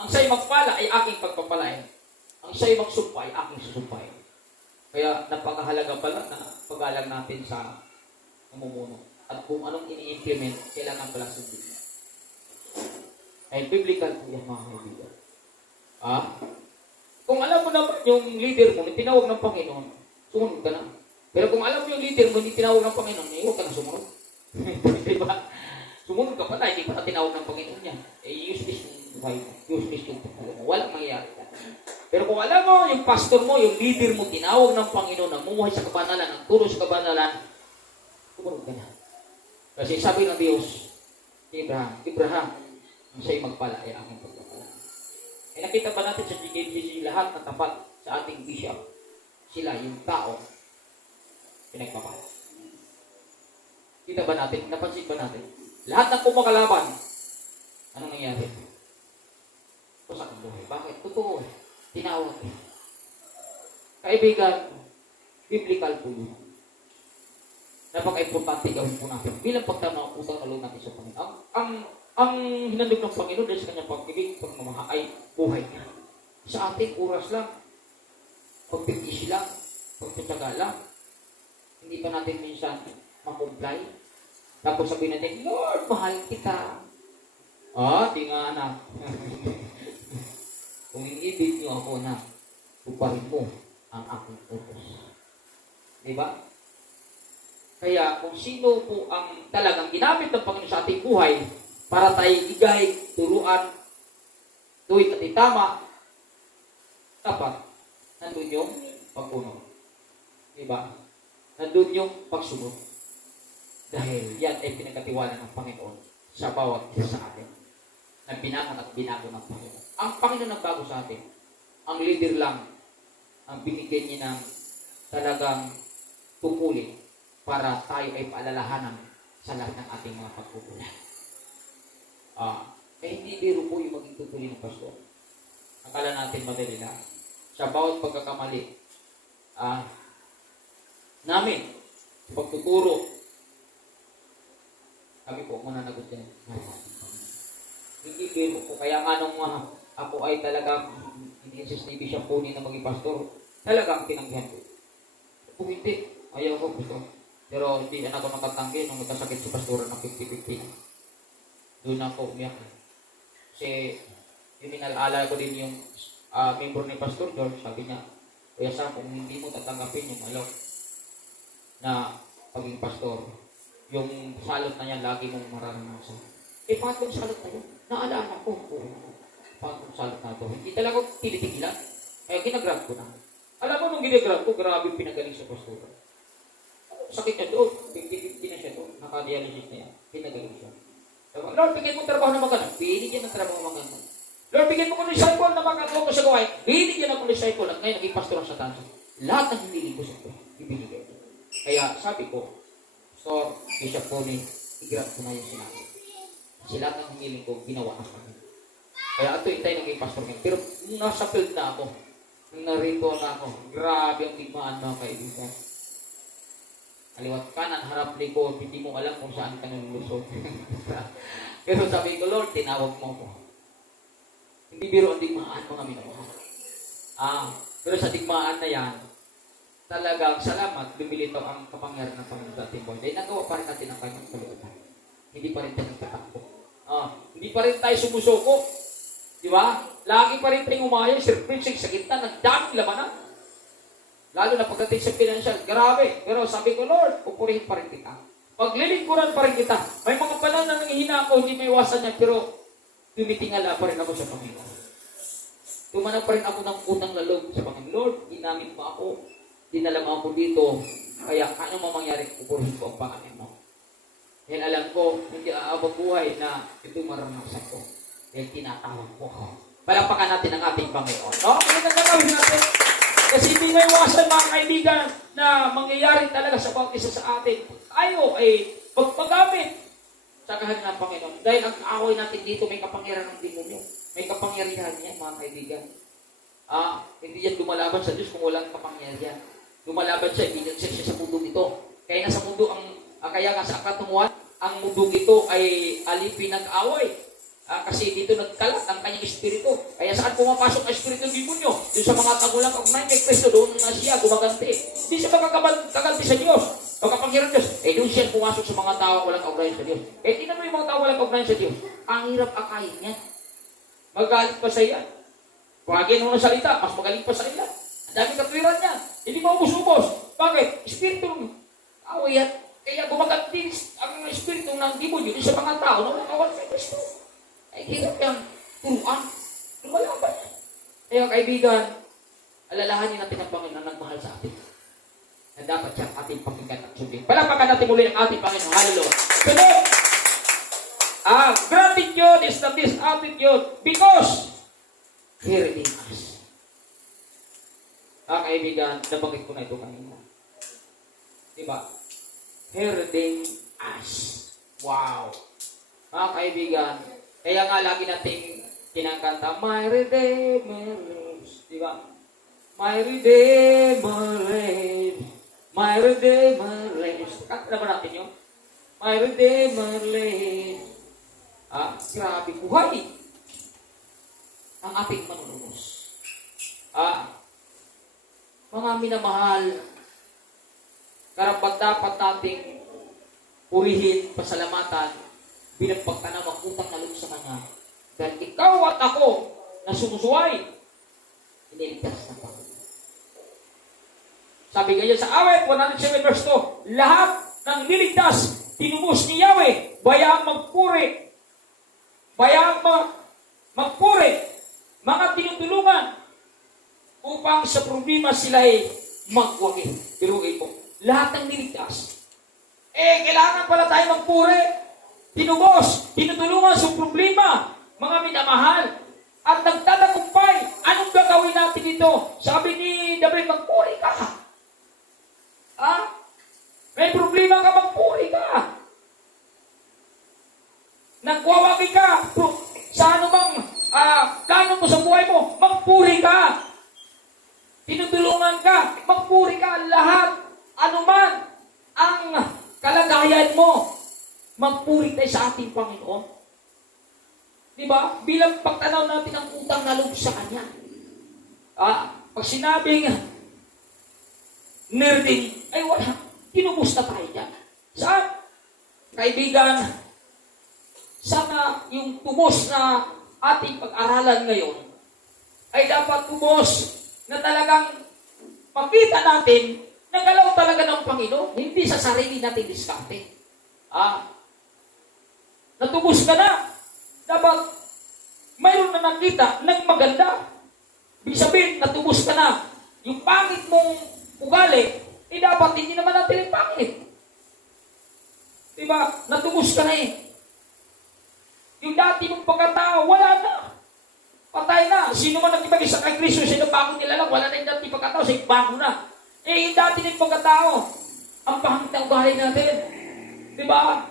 ang siya'y magpala ay aking pagpapalain. Ang siya'y magsumpa ay aking susumpain. Kaya napakahalaga pala na pag-alang natin sa namumuno. At kung anong ini-implement, kailangan pala sundin. Ay biblical po yung mga kaibigan. Kung alam mo naman yung leader mo, tinawag ng Panginoon, sumunod ka na. Pero kung alam mo yung leader mo, hindi tinawag ng Panginoon, huwag ka na sumunod. Diba? Sumunod ka pala, hindi pa na tinawag ng Panginoon niya. Useless yung buhay mo. Useless yung pagkala mo. Walang mangyayari ka. Pero kung alam mo, yung pastor mo, yung leader mo, tinawag ng Panginoon, namumuhay sa kabanalan, ang turo sa kabanalan, sumunod ka na. Kasi sabi ng Diyos, Abraham, ang siya'y magpala ay aking pagpapala. Eh nakita ba natin sa GKBC lahat na tapat sa ating bishop? Sila, yung tao, pinagpapala. Kita ba natin? Napansin ba natin? Lahat ng kumakalaban, anong nangyari? Pasak ang buhay. Bakit? Totoo. Tinawag. Kaibigan, biblical po yun. Napaka-importante gawin po natin bilang pagtama utang na loob natin sa Panginoon. Ang hinandog ng Panginoon dahil sa kanyang pag-ibig, pagmamahal ay buhay niya. Sa ating oras lang, pagpipis lang, pagpitaga lang, hindi pa natin minsan makomply. Tapos sabihin natin, Lord, mahal kita. Di nga anak. Kung inibig niyo ako na, tuparin mo ang aking utos. Diba? Kaya kung sino po ang talagang ginamit ng Panginoon sa ating buhay para tayo igay, turuan, tuwid at itama, dapat nandun yung pagpuno. Diba? Nandun yung pagsunod. Dahil yan ay pinagkatiwala ng Panginoon sa bawat isa sa atin. Na binangon at binago ng Panginoon. Ang Panginoon ang bago sa atin. Ang leader lang ang binigyan niya ng talagang tungkulin para tayo ay paalalahanan sa lahat ng ating mga pagkukulang. Hindi biro po yung maging tungkulin ng pastor. Akala natin madali lang. Sa bawat pagkakamali namin, pagtuturo, kami po muna nagot yan. Hindi biro po. Kaya nga nung ako ay talagang in-insist ni Bishop Pony na maging pastor, talagang tinanggihan ko. Kung hindi, ayaw ko pastor. Pero hindi na ako nakatanggi nung nagkasakit si pastor ng 50-50. Doon ako umiyak. Kasi yung minalala ko din yung member ni Pastor George, sabi niya, Kuya Sam, kung hindi mo tatanggapin yung alok na paging pastor, yung salot na yan, lagi mong mararanasan. Pangatlong salot na yun, naalala ko. Pangatlong salot na ito. Hindi talaga tinitigilan. Kaya ginagrab ko na. Alam mo nung ginagrab ko, grabe pinagaling sa pastor. Sakit niya doon, 50-50 na siya doon, naka-dialysis na yan, pinagaling siya. Lord, bigyan mo trabaho na maganda. Binigyan ng trabaho maganda. Lord, bigyan mo ko ng disciple na makatulong ko sa gawain. Binigyan ako ng disciple at ngayon naging pastor sa tanso. Lahat ng hiniling ko sa ito, ibinigay ko. Kaya sabi ko, Bishop Pony, i-grab ko na yung sinabi. Kasi lahat ng hiniling ko, ginawa ng Panginoon. Kaya ito yung tayo naging pastor ngayon. Pero nung nasa field na ako, nung narito na ako, grabe ang tigmaan mga kaibigan. Kaliwat kanan, harap likod, hindi mo alam kung saan ka nalulusot. Pero sabi ko, Lord, tinawag mo ko. Hindi biro ang digmaan mga minamahal. Pero sa digmaan na yan, talagang salamat, lumilitaw ang kapangyarihan ng Panginoon sa ating buhay. Dahil nagawa pa rin natin ang kanyang kalutan. Hindi pa rin tayo nagtatakbo. Hindi pa rin tayo sumusuko. Di ba? Lagi pa rin tayong umayos, sirpitsig sa gitna, nagdaming labanan. Lalo na pagdating sa financial, grabe. Pero sabi ko, Lord, pupurihin pa rin kita. Paglilingkuran pa rin kita. May mga panahon na nanghihina ako, hindi may iwasan niya, pero tumitingala pa rin ako sa Panginoon. tumanap pa rin ako ng utang na loob sa Panginoon. Lord, ginamit mo ako. Dinala mo ako dito. Kaya ano mo mangyari, pupurihin ko ang pangalan mo. Dahil alam ko, hindi aabot buhay na ito maranasan ko. Dahil tinatawag ko ako. Palakpakan natin ang ating Panginoon. No? Kaya nagkakawin natin. Kasi hindi may iwasan mga kaibigan na mangyayari talaga sa bawat isa sa atin. Tayo ay pagpagamit sa kahal ng Panginoon. Dahil ang away natin dito may kapangyarihan ng demonyo. May kapangyarihan yan mga kaibigan. Hindi yan lumalaban sa Diyos kung walang kapangyarihan. Lumalaban siya, hindi siya sa mundo ito. Kaya nasa mundo, kaya nga sa katunguhan, ang mundo ito ay alipin ng away. Kasi dito nagkalat ang kanyang espiritu. Kaya saan pumapasok ang espiritu ng demonyo? Doon sa mga tagulang kaugnayan kay Kristo, doon na siya gumaganti. Hindi siya magkakaganti sa Diyos. O kapangyarihan Diyos, doon siya pumasok sa mga tao walang kaugnayan sa Diyos. Tingnan mo yung mga tao walang kaugnayan sa Diyos. Ang hirap akayin niya. Magalit pa sa iya. Pagin mo ng salita, mas magaling pa sa iya. Ang dami katwiran niya. Hindi mo ubos-ubos. Bakit? Espiritu ng away yan. Kaya gumaganti ang espiritu ng demonyo sa mga tao na kawan kay Kristo. Ay hirap yung turuan. Lumalaban yan. Kaya kaibigan, alalahanin natin ang Panginoon na nagmahal sa atin. Na dapat siyang ating pakinggan at sundin. Palapakan natin muli ang ating Panginoon. Hallelujah. Sunod! Gratitude is not this attitude because He redeemed us. Kaibigan, nabanggit ko na ito kanina. Diba? He redeemed us. Wow! Kaibigan, kaya nga lagi nating kinakanta, My Redeemer lives. Diba? My Redeemer lives. My Redeemer lives. Kanta naman natin yun. My Redeemer lives. Grabe buhay. Ang ating manunubos. Mga minamahal, karapat dapat nating purihin, pasalamatan, bilang pagtanam ang utang na loob sa Kanya. Dahil ikaw at ako na sumusuway, iniligtas ng Panginoon. Sabi ganyan sa awit 107 verse 2, lahat ng niligtas, tinubos ni Yahweh, bayaang magpuri, mga tinutulungan upang sa problema sila ay magwagi. Piruin mo, lahat ng niligtas. Kailangan pala tayo magpuri, tinubos, tinutulungan sa problema, mga minamahal, at nagtatagumpay. Anong gagawin natin dito? Sabi ni David, magpuri ka. May problema ka, magpuri ka. Nagwawagi ka sa anumang plano mo sa buhay mo, magpuri ka. Tinutulungan ka, magpuri ka. Lahat, anuman ang kalagayan mo, magpuri tayo sa ating Panginoon. Diba? Bilang pagtanaw natin ang utang na loob sa Kanya. Pag sinabing nerding, ay wala. Tinubos na tayo dyan. Saan? Kaibigan, sana yung tubos na ating pag-aralan ngayon ay dapat tubos na talagang makita natin na galaw talaga ng Panginoon, hindi sa sarili natin diskarte. Natubos ka na, dapat mayroon na nakita ng maganda. Ibig sabihin, natubos ka na. Yung pangit mong ugali, dapat hindi naman natin yung pangit. Diba? Natubos ka na Yung dati mong pagkatao, wala na. Patay na. Sino man nagkipag-isa kay Kristo, sino bago nila lang, wala na yung dati pagkatao, siya bago na. Yung dati ng pagkatao, ang pangit na ugali natin. Diba?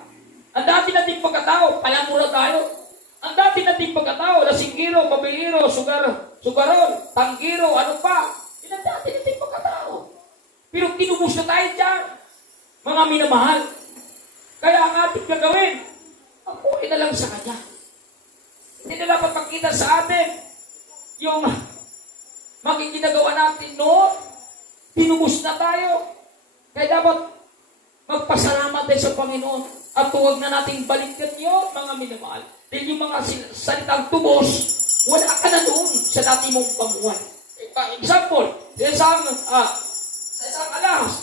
Ang dati nating pagkatao, palamura tayo. Ang dati nating pagkatao, lasinggiro, mabiliro, sugaron, tanggiro, ano pa. Yun ang dati nating pagkatao. Pero tinubos na tayo dyan. Mga minamahal. Kaya ang ating gagawin, magpuri na lang sa Kanya. Hindi na dapat makita sa atin yung maging ginagawa natin noon. Tinubos na tayo. Kaya dapat magpasalamat tayo sa Panginoon at huwag na nating balikan yun, mga minamahal. Dahil yung mga salitang tubos, wala ka na doon sa dati mong pamuhay. Example, sa isang alahas,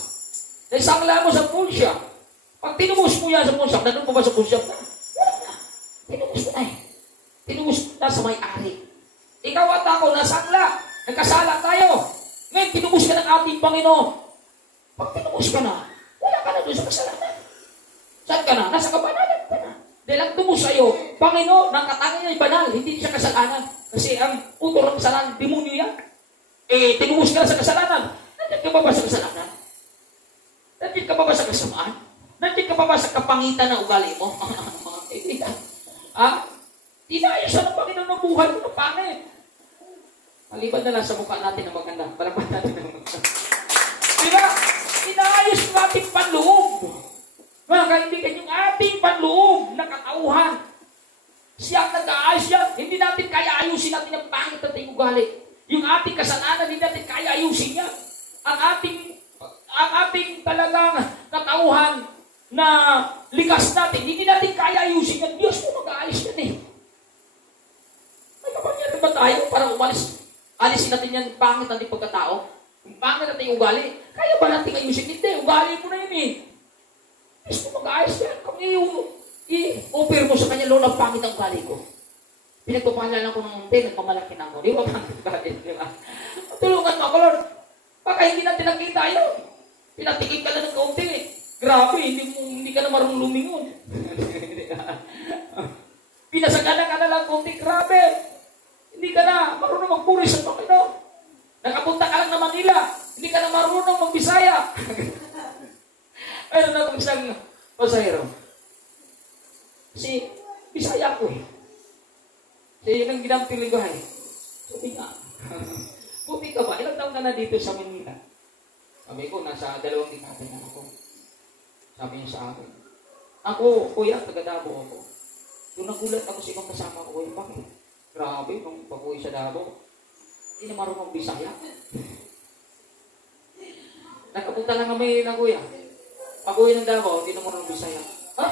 sa isang alahas mo sa punsya, pag tinubos mo yan sa punsya, nandun pa ba sa punsya? Wala na. Tinubos mo na Tinubos na sa may-ari. Ikaw at ako, nasangla. Nagkasala tayo. Ngayon, tinubos ka ng ating Panginoon. Pag tinubos ka na, wala ka na doon sa kasalanan. Saan ka na? Nasa kabanalan ka na. Dahil ang tubos sa'yo, Panginoon, ng katangian ay banal, hindi siya kasalanan. Kasi ang utor ng kasalanan, demonyo yan. Tinubos ka na sa kasalanan. Nandiyan ka ba sa kasalanan? Nandiyan ka ba sa kasamaan? Nandiyan ka ba sa kapangitan ng ugali mo? Mga kaibigan. Tinayos siya ng Panginoon ng buhay mo ng pangit. Maliban na lang sa mukha natin na maganda. Parapan natin na maganda. Diba? Tinayos yung ating panloob. Mga kaibigan, yung ating panloob na katauhan. Siya ang nag-aayos yan. Hindi natin kaya ayusin natin ang pangit at yung ugali. Yung ating kasalanan, hindi natin kaya ayusin yan. Ang ating talagang katauhan na likas natin, hindi natin kaya ayusin yan. Diyos mo mag-aayos yan eh. May kapangyarihan ba tayo para umalis? Alisin natin yan, pangit natin pagkatao. Yung pangit natin yung ugali. Kaya ba natin ayusin? Hindi, ugali mo na yun eh. Diyos mo mag-aayos yan. Kung i-offer mo sa kanya, Lord, ang pangit ang ugali ko. Pinagpapahalan ko ng unti, nagpamalaki na ako. Di ba pangit ugali? Di ba? Tulungan mo ako, Lord. Baka hindi natin nakita yun. Pinatikin ka lang ng kaunti eh. Grabe, hindi ka na marunong lumingon. Pinasagana ka na lang kaunti. Grabe. Hindi ka na marunong magpuri sa Panginoon. Nakapunta ka lang na Manila. Hindi ka na marunong magbisaya. Ayun na akong isang pasahero. Si Bisaya ko eh. Si yun ang ginamping ligahay. Sabi nga. Buti ka ba? Ilang taon ka na dito sa Manila? Sabi ko, nasa 2 dekada na ako. Sabi niya sa akin. Ako, kuya, taga-Davao ako. Doon nagulat ako sa ibang kasama ko. Kuya, bakit? Grabe, nung pag-uwi sa Davao. Hindi na marunong Bisaya. Nakapunta lang kami na kuya. Pag-uwi ng Davao, hindi na marunong Bisaya. Ha?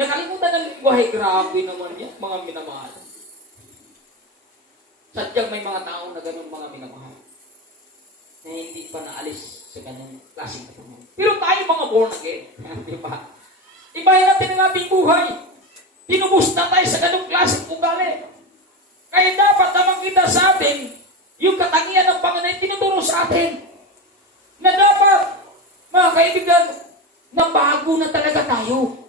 Nakalimutan ng lingwahe. Grabe naman yan, mga minamahal. Sadyang may mga tao na ganun mga minamahal. Na hindi pa naalis sa ganun klaseng katanungan. Pero tayo mga born again. Di ba? Ibahin natin ang ating buhay. Tinubos na tayo sa ganung klaseng ugali. Kaya dapat namang kita sa atin, yung katangian ng Panginoon tinuturo sa atin, na dapat, mga kaibigan, na bago na talaga tayo.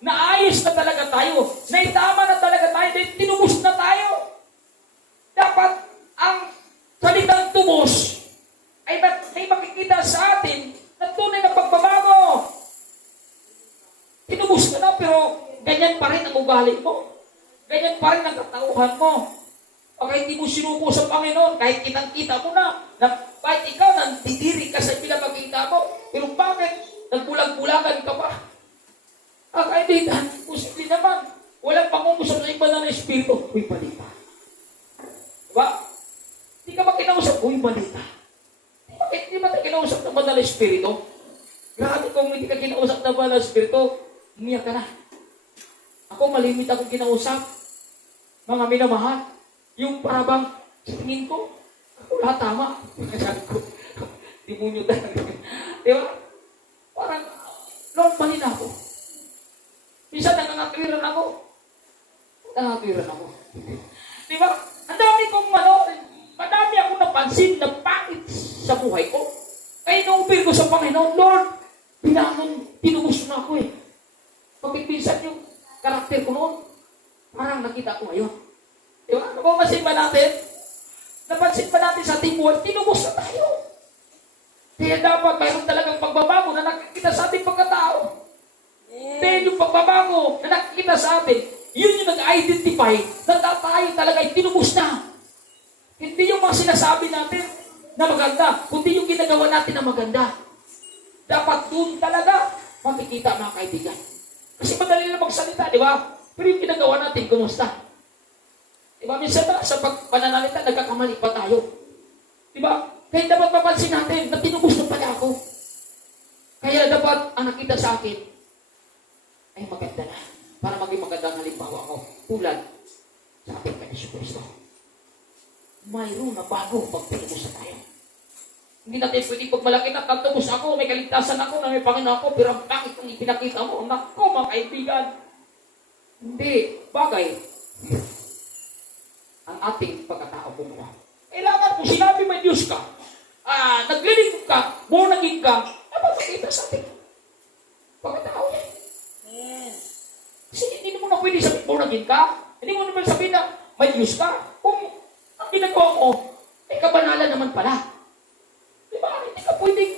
Naayos na talaga tayo. Naitama na talaga tayo. Dahil tinubos na tayo. Dapat ang salitang tubos ay may makikita sa atin na tunay na pagbabago. Tinubos ka na pero ganyan pa rin ang ugali mo. Ganyan pa rin ang katauhan mo. Baka hindi mo sinuko sa Panginoon kahit kitang-kita mo na kahit ikaw nandidiri ka sa pinapakita mo. Pero bakit? Nagbulag-bulagan ka pa. Kaibigan, posible naman. Walang pangungusap sa iba na Espiritu. Uy, balita. Diba? Hindi ka ba kinausap? Uy, balita. Di ba tayo kinausap ng Banal na Espiritu? Grabe kung hindi ka kinausap ng Banal na Espiritu, umiyak ka na. Ako, malimit akong kinausap. Mga minamahal. Yung parabang, sa tingin ko, ako lahat tama. Sabi ko, demonyo talaga. Diba? Parang, Lord, mali na ako. Minsan nangangatwiran ako. Diba? Ang dami kong madami akong napansin na pangit sa buhay ko. Kaya inuupir ko sa Panginoon, Lord, tinubos na ako eh. Pagpipinsan yung karakter ko noon, parang nakita ko ngayon. Diba? Napansin ba natin? Napansin ba natin sa ating buhay? Tinubos na tayo. Kaya dapat mayroon talagang pagbabago na nakikita sa ating pagkatao. Dahil yung pagbabago na nakikita sa atin, yun yung nag-identify na tayo talaga ay tinubos na. Hindi yung mga sinasabi natin na maganda, kundi yung ginagawa natin na maganda. Dapat doon talaga makikita mga kaibigan. Kasi madali na magsalita, di ba? Pero yung ginagawa natin, kumusta? Di ba? Minsan na sa pananalita, nagkakamali pa tayo. Di ba? Kaya dapat mapansin natin na tinubos na pala ako. Kaya dapat ang nakita sa akin ay maganda na. Para maging magandang halimbawa ko. Tulad sa ating Panginoon Kristo. Mayroon na bago pagtinubos na tayo. Hindi natin pwede pagmalaki na katubos ako, may kaligtasan ako, na may Panginoon ako, pero ang pangit kung ipinakita mo, nako, mga kaibigan. Hindi. Bagay. ang ating pagkatao kung ano. Kailangan kung sinabi may Diyos ka, naglilingkod ka, born again ka, napapakita sa ating pagkatao yan. Amen. Kasi hindi mo na pwede sabihin born again ka. Hindi mo naman sabihin na may Diyos ka. Kung ang ginagawa mo, ay kabanalan naman pala. Diba? Hindi ka pwedeng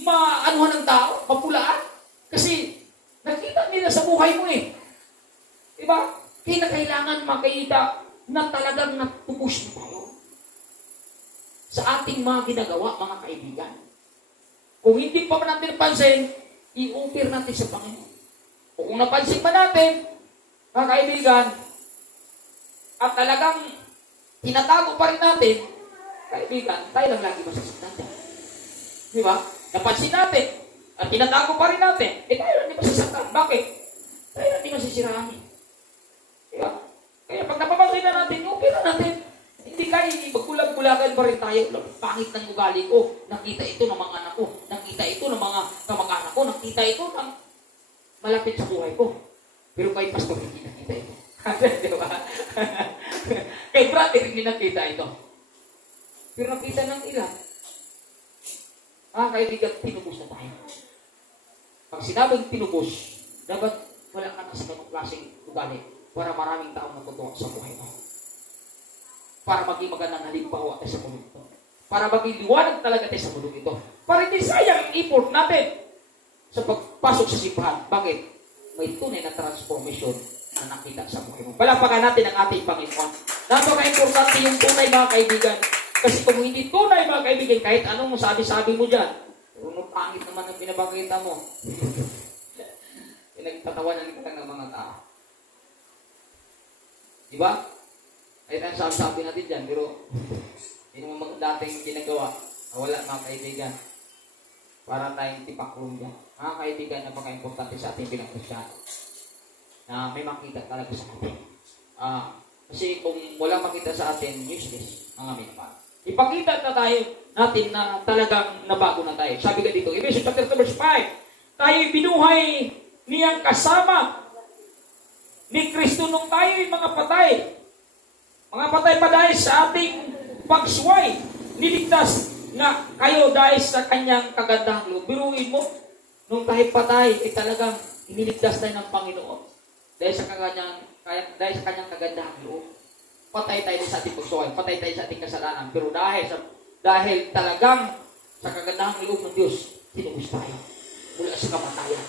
maanuhan ng tao, mapulaan. Kasi nakita nila sa buhay mo eh. Diba? Kaya kailangan makita na talagang natubos na tayo sa ating mga ginagawa, mga kaibigan. Kung hindi pa natin napansin, i-offer natin sa Panginoon. O kung napansin pa natin, mga kaibigan, at talagang tinatago pa rin natin, kaibigan, tayo lang lagi masasaktan dyan. Di ba? Napansin natin, at tinatago pa rin natin, tayo lang di masasaktan. Bakit? Tayo lang di masisiraan. Di ba? Kaya pag napapansin na natin, okay na natin. Hindi kaya, magkulag-kulagan pa rin tayo. Pangit ng ugali ko. Nakita ito ng mga anak ko. Nakita ito ng mga kamag-anak ko. Nakita ito ng malapit sa buhay ko. Pero kay pastor, hindi nakita ito. Di ba? Kay brother, hindi nakita ito. Pero nakita ng ilan. Kaibigan, tinubos na tayo. Pag sinabing tinubos, dapat wala ka na sa ganong klaseng ugali para maraming taong natutuwa sa buhay mo. Para maging magandang halimbawa tayo sa mundo ito. Para maging liwanag talaga tayo sa mundo ito. Para hindi sayang ang effort natin sa pagpasok sa simbahan. Bakit? May tunay na transformation na nakita sa buhay mo. Palapakan natin ang ating Panginoon. Napaka-importante yung tunay, mga kaibigan. Kasi kung hindi tunay, mga kaibigan, kahit anong sabi-sabi mo dyan, pangit naman ang pinapakita mo. Pinagtatawanan ka lang ng mga tao. Diba? Kahit ang sabi-sabi natin dyan, pero hindi naman dating ginagawa na wala, mga kaibigan. Para tayong tipaklong dyan. Mga kaibigan, napaka-importante sa ating pinag-Kristyano na may makita talaga sa atin. Kasi kung wala makita sa atin, useless ang aming naman. Ipakita na tayo natin na talagang nabago na tayo. Sabi ka dito, Ephesians chapter 2 verse 5, tayo'y binuhay niyang kasama ni Kristo nung tayo'y mga patay. Mga patay pa dahil sa ating pagsuway. Niligtas na kayo dahil sa kanyang kagandahang loob. Biruin mo, nung tayo patay, talagang iniligtas tayo ng Panginoon. Dahil sa kanyang kagandahang loob. Patay tayo sa ating pagsuway. Patay tayo sa ating kasalanan. Pero dahil talagang sa kagandahang loob ng Diyos, tinubos tayo mula sa kamatayan.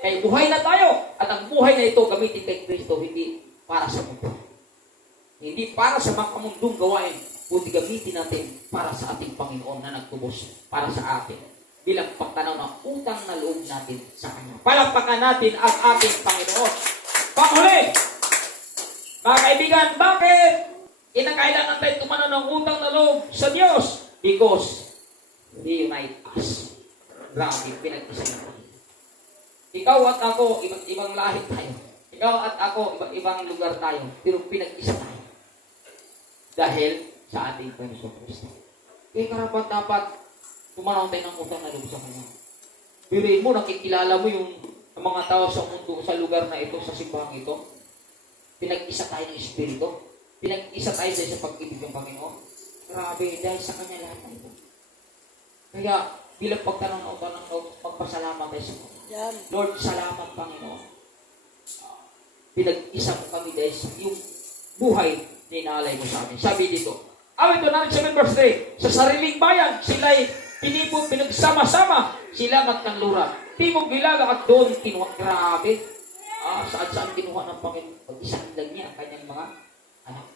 Kaya buhay na tayo. At ang buhay na ito gamitin kay Kristo, hindi para sa mundo. Hindi para sa mga kamundong gawain, kundi gamitin natin para sa ating Panginoon na nagtubos para sa atin. Bilang pagtanaw ng utang na loob natin sa Kanya. Palakpakan natin ang ating Panginoon. Panghuli! Mga kaibigan, bakit kinakailangan tayo tumanaw ng utang na loob sa Diyos? Because He unites us. Grabe, pinag-isa niya. Ikaw at ako, ibang lahi tayo. Ikaw at ako, ibang lugar tayo. Pero pinag-isa tayo. Dahil sa ating Panginoon Kristo. Kaya karapat dapat tumanaw tayo ng utang na loob sa Kanya. Biruin mo, nakikilala mo yung mga tao sa mundo, sa lugar na ito, sa simbahan ito. Pinag-isa tayo ng Espiritu. Pinag-isa tayo sa pag-ibig ng Panginoon. Grabe, dahil sa Kanya lahat na ito. Kaya, bilang pagtanong ng utang ng loob, magpasalamat tayo sa Kanya. Lord, salamat Panginoon. Pinag-isa mo kami dahil sa iyong buhay na inaalay mo sa amin. Sabi dito, awit 107 verse 3, sa sariling bayan, sila'y pinipong pinagsama-sama, sila matkanluran. Timog Gilaga at doon kinuha. Grabe. Saan kinuha ng Panginoon? Pag-isahan lang niya ang kanyang mga anak.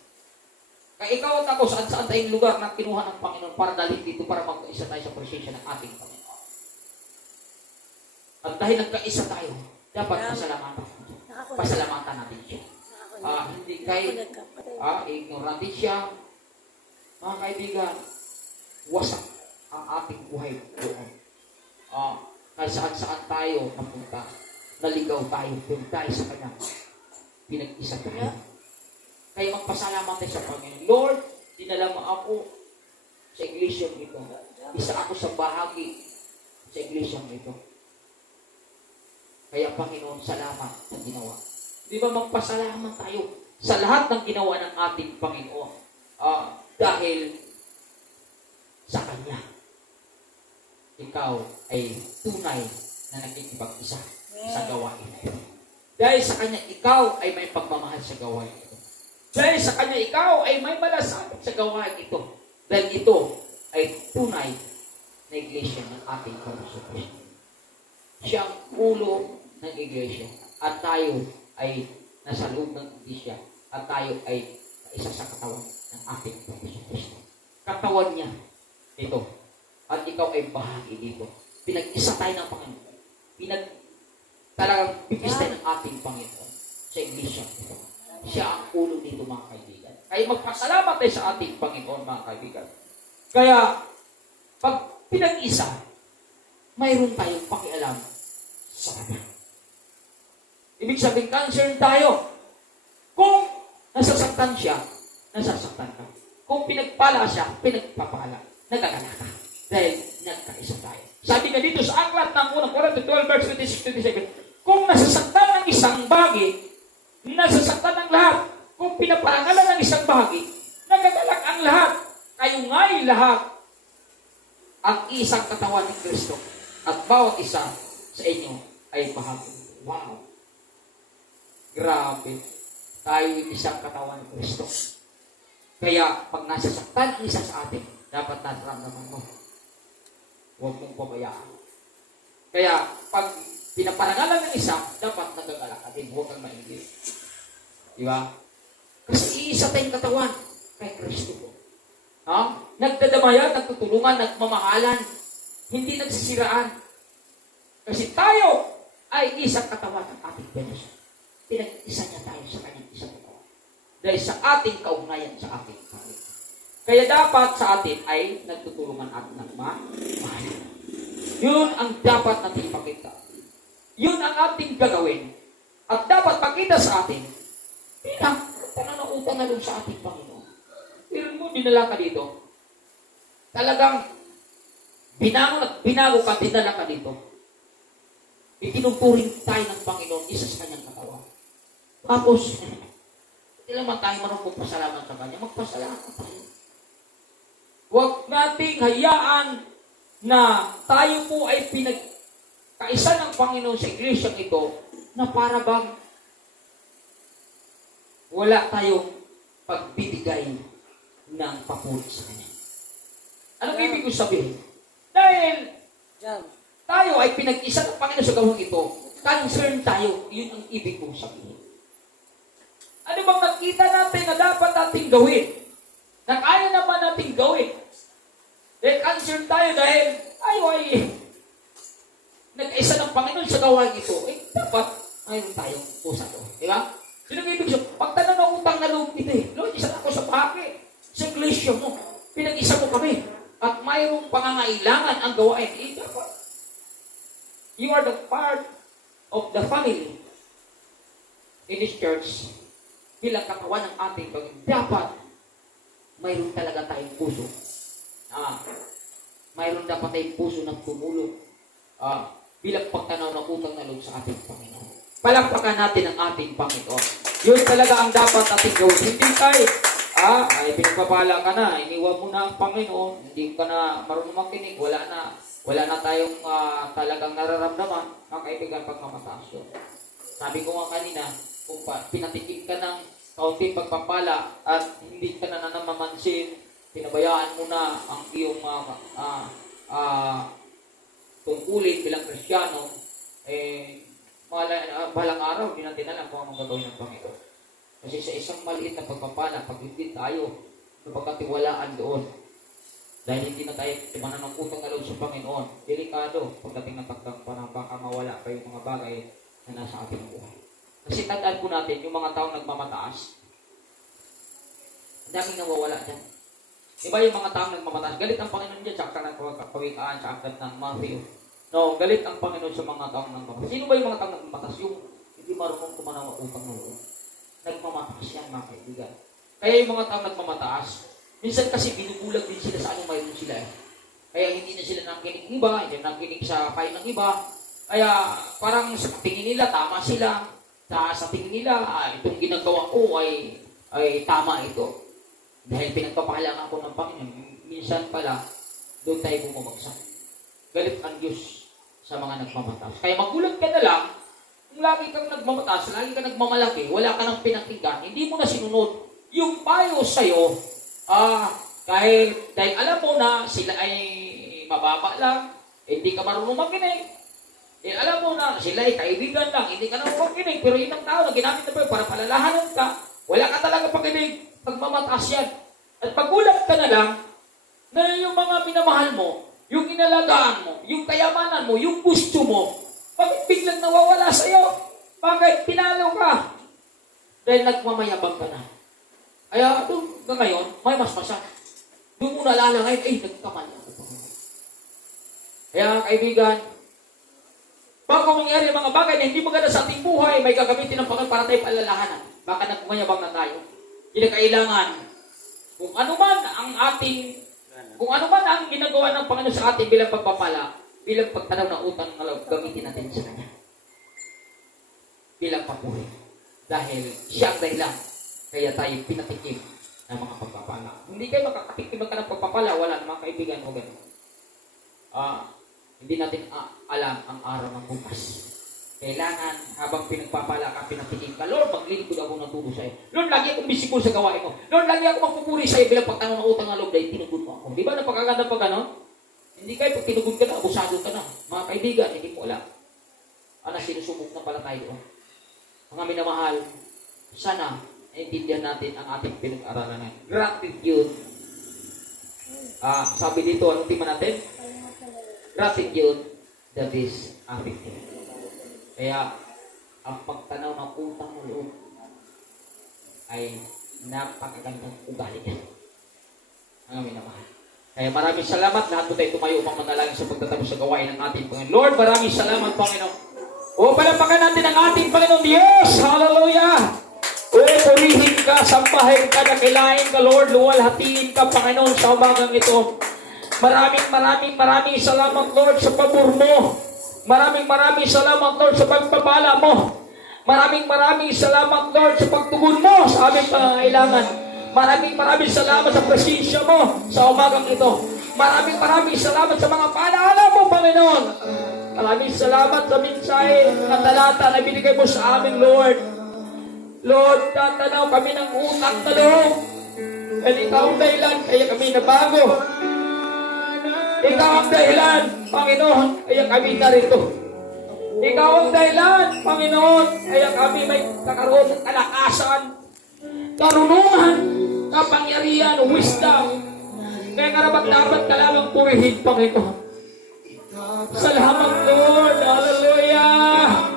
Kaya ikaw at ako, saan tayong lugar na kinuha ng Panginoon para dalhin dito para magkaisa tayo sa presensya ng ating Panginoon. At dahil nagkaisa tayo, dapat pasalamatan natin siya. Hindi kayo ignorante siya. Mga kaibigan, wasak ang ating buhay doon. Saan tayo napunta, naligaw tayo, doon tayo sa Kanya. Pinag-isa tayo. Kaya magpasalamat tayo sa Panginoon. Lord, dinala mo ako sa iglesia ito. Isa ako sa bahagi sa iglesia ito. Kaya Panginoon, salamat sa ginawa. Di ba magpasalamat tayo? sa lahat ng ginawa ng ating Panginoon. Dahil sa Kanya, ikaw ay tunay na nakikipag-isa sa gawain na ito. Dahil sa Kanya, ikaw ay may pagmamahal sa gawain ito. Dahil sa Kanya, ikaw ay may malasakit sa gawain ito. Dahil ito ay tunay na iglesia ng ating Panginoon. Siya ang ulo ng iglesia at tayo ay nasa loob ng iglesia at tayo ay isa sa katawan ng ating Panginoon. Katawan niya ito at ikaw ay bahagi dito. Pinag-isa tayo ng Panginoon. Talagang pipis tayo ng ating Panginoon sa iglesia ito. Siya ang ulo dito, mga kaibigan. Kaya magpasalamat tayo sa ating Panginoon, mga kaibigan. Kaya pag pinag-isa, mayroon tayong pakialam sa Kanya. Ibig sabihin, concerned tayo. Kung nasasaktan siya, nasasaktan ka. Kung pinagpala siya, pinagpapala. Nagkakala ka. Dahil nagkaisa tayo. Sabi nga dito sa aklat ng unang Corinto 12, verse 26-27, kung nasasaktan ng isang bahagi, nasasaktan ang lahat. Kung pinaparangalan ng isang bahagi, nagagalak ang lahat. Kayo nga'y lahat ang isang katawan ni Kristo. At bawat isa sa inyo ay bahagi. Wow! Grabe. Tayo isang katawan ni Kristo. Kaya, pag nasasaktan ang isa sa atin, dapat nararamdaman mo. Huwag mong pabayaan. Kaya, pag pinaparangalan ng isa, dapat nagagalak ka din. Huwag kang maingit. Diba? Kasi iisa tayong katawan kay Kristo po. Nagdadamayan, nagtutulungan, nagmamahalan, hindi nagsisiraan. Kasi tayo ay isang katawan ng ating Diyos. Pinag-isa niya tayo sa kanyang isang katawan. Dahil sa ating kaugnayan sa ating kahit. Kaya dapat sa atin ay nagtutulungan at nagmamahalan. Yun ang dapat natin ipakita. Yun ang ating gagawin. At dapat pakita sa atin, pananautang na doon sa ating Panginoon. Pero mo, dinala ka dito. Talagang binago ka, dinala ka dito. Itinuturing tayo ng Panginoon, isa sa kanyang katawan. Tapos, hindi naman tayo marunong magpasalamat sa kanya. Magpasalamat tayo. Huwag nating hayaan na tayo po ay pinagkaisa ng Panginoon sa iglesyang ito na para bang wala tayong pagbibigay ng papuri sa Kanya. Anong ibig ko sabihin? Dahil tayo ay pinag-isa ng Panginoon sa gawang ito, concern tayo, yun ang ibig kong sabihin. Ano bang nakita natin na dapat natin gawin? Na kaya naman natin gawin? Dahil concern tayo dahil ay nag-isa ng Panginoon sa gawain ito, dapat mayroon tayong pusa to. Di ba? Sino ang ibig sabihin? Pagtanong ng utang na loob ito Lord, isa ako sa bahagi. Sa iglesia mo. Pinag-isa mo kami. At mayroong pangangailangan ang gawain. Dapat. You are the part of the family in this church. Bilang katawan ng ating Panginoon. Dapat mayroon talaga tayong puso. Mayroon dapat tayong puso ng tumulong. Bilang pagtanaw ng utang na loob sa ating Panginoon. Palakpakan natin ang ating Panginoon. Yun talaga ang dapat natin gawin. Hindi tayo, ay pinagpapala ka na, iniwan mo na ang Panginoon, hindi ka na marunong makinig, wala na tayong talagang nararamdaman, mga kaibigan, pagmamataas yun. Sabi ko nga kanina, kung pinatikim ka ng kaunting pagpapala at hindi ka na namamansin, pinabayaan mo na ang iyong tungkulin bilang Kristiyano, balang araw, hindi natin alam kung anong gagawin ng Panginoon. Kasi sa isang maliit na pagpapala, pag hindi tayo napagkatiwalaan doon, dahil hindi na tayo mananangutang na loob sa Panginoon, delikado pagdating ng pagkakpanang baka mawala pa yung mga bagay na nasa ating buhay. Kasi tandaan po natin, yung mga taong nagmamataas, ang daming nawawala dyan. Diba yung mga taong nagmamataas? Galit ang Panginoon dyan sa akta ng kawikaan, sa akta ng Matthew. No, galit ang Panginoon sa mga taong nagmamataas. Sino ba yung mga taong nagmamataas? Yung hindi marunong kumanaw ng utang na loob. Nagmamataas yan, mga kaibigan. Kaya yung mga taong nagmamataas, minsan kasi binubulag din sila sa anong mayroon sila Kaya hindi na sila nakikinig ng iba, hindi na nakikinig sa payo ng iba. Kaya parang sa tingin nila, tama sila. sa tingin nila, itong ginagawa ko ay tama ito. Dahil pinagpapahalang ako ng Panginoon, minsan pala, doon tayo bumabagsak. Galit ang Diyos sa mga nagmamataas. Kaya magulat ka na lang, kung lagi kang nagmamataas, lagi kang nagmamalaki, wala ka ng pinakinggan, hindi mo na sinunod yung payo sa'yo, dahil alam mo na sila ay mababa lang, hindi ka marunong makinig. Alam mo na sila ay kaibigan lang, hindi ka na makinig, pero yun ang tao na ginamit na para palalahanan ka, wala ka talaga pakinig, pagmamataas yan. At pagulat ka na lang, na yung mga minamahal mo, yung inalagaan mo, yung kayamanan mo, yung gusto mo, bakit biglang nawawala sa'yo? Bakit? Pinalo ka. Dahil nagmamayabang ka na. Kaya doon ka ngayon, may mas masya. Doon mo nalala ngayon, nagkamali ako. Kaya kaibigan, bago mangyari mga bagay na hindi maganda sa ating buhay, may gagamitin ng Panginoon para tayo palalahanan. Baka nagmayabang na tayo. Hindi na kailangan. Kung ano man ang ginagawa ng Panginoon sa atin bilang pagpapala, bilang pagtanaw ng utang na loob, gamitin natin sa Kanya. Bilang papuri. Dahil siya ang dahilan, kaya tayo pinatikim ng mga pagpapala. Hindi kayo makakatikim ka ng pagpapala, wala na mga kaibigan mo ganun. Hindi natin alam ang araw ng bukas. Kailangan, habang pinagpapala ka, pinatikim ka, Lord, maglilingkod ako ng tubo sa'yo. Lord, lagi akong bisikul sa gawain mo. Lord, lagi ako magpupuri sa'yo bilang pagtanaw ng utang na loob dahil tinugod mo ako. Di ba napakaganda pag ano? Hindi kayo, pag tinugod ka na, abusado ka na. Mga kaibigan, hindi mo alam. Sinusubok na pala tayo doon. Mga minamahal, sana, naintindihan natin ang ating pinag-aralan ngayon. Gratitude. Sabi dito, anong tema natin? Gratitude, that is attitude. Kaya, ang pagtanaw ng utang mo loob ay napakagandang ugali yan. Ang minamahal. Kaya maraming salamat. Lahat po tayo tumayo upang manalangin sa pagtatapos sa gawain ng ating Panginoon. Lord, maraming salamat, Panginoon. Palapakan natin ang ating Panginoon Diyos. Hallelujah! Purihin ka, sampahin ka, nakilain ka, Lord. Luwalhatiin ka, Panginoon, sa umagang ito. Maraming salamat, Lord, sa pabor mo. Maraming salamat, Lord, sa pagpapala mo. Maraming salamat, Lord, sa pagtugon mo sa aming pangangailangan. Maraming salamat sa presensya mo sa umagang ito. Maraming salamat sa mga paalaala mo, Panginoon. Maraming salamat sa mensahe na talata na binigay mo sa amin, Lord. Lord, tatanaw kami ng utang na loob. At ikaw ang dahilan, kaya kami nabago. Ikaw ang dahilan, Panginoon, kaya kami narito. Ikaw ang dahilan, Panginoon, kaya kami may kakaroon ng kalakasan, karunungan, kapangyarihan, wisdom. Kaya karapat-dapat ka lamang purihin, Panginoon. Salamat, Lord. Hallelujah.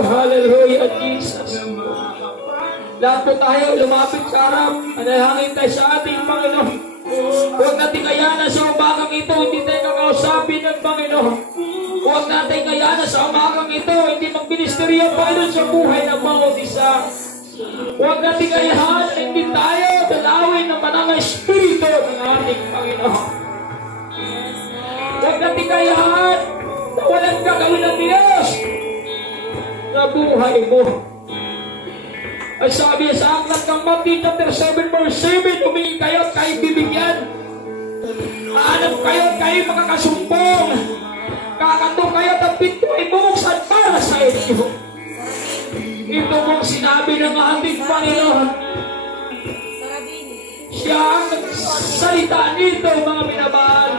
Hallelujah, Jesus. Lahat po tayo lumapit sa harap. Manalangin tayo sa ating Panginoon. Huwag natin kayanan sa umagang ito, hindi tayo kakausapin ng Panginoon. Huwag natin kayanan sa umagang ito, hindi magministeriya ang Panginoon sa buhay ng bawat isa. Huwag natin kayahan, hindi tayo dalawin ng manang espiritu ng ating Panginoon. Huwag natin kayahan na walang gagawin ng Diyos na buhay mo. Ay sabi sa aklat ng Matthew chapter 7 verse 7, humingi kayo at kayo bibigyan. Aanap kayo at kayo makakasumpong. Kakato kayo at ang pinto ay bubuksan para sa inyo. Ito pong sinabi ng ating Panginoon. Siya ang salita nito, mga minamahal.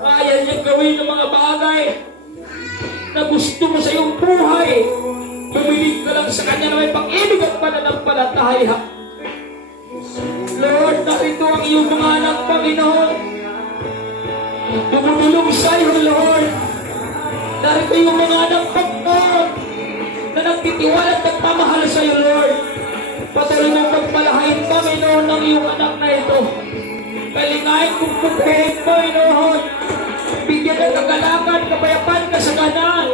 Kaya niya gawin ng mga bagay na gusto mo sa iyong buhay. Pumilig ka lang sa Kanya na may pag-ibig at pananampalataya. Lord, narito ang iyong mga anak, Panginoon. Tumutulong sa iyo, Lord. Narito yung mga anak, Panginoon, na nagtitiwala at nagpamahal sa iyo, Lord. Patuloy mong pagpalahain, Panginoon, ng iyong anak na ito. Kalingain kong pupuhin, Panginoon. Bigyan ng kagalakan, kapayapaan, kasaganan,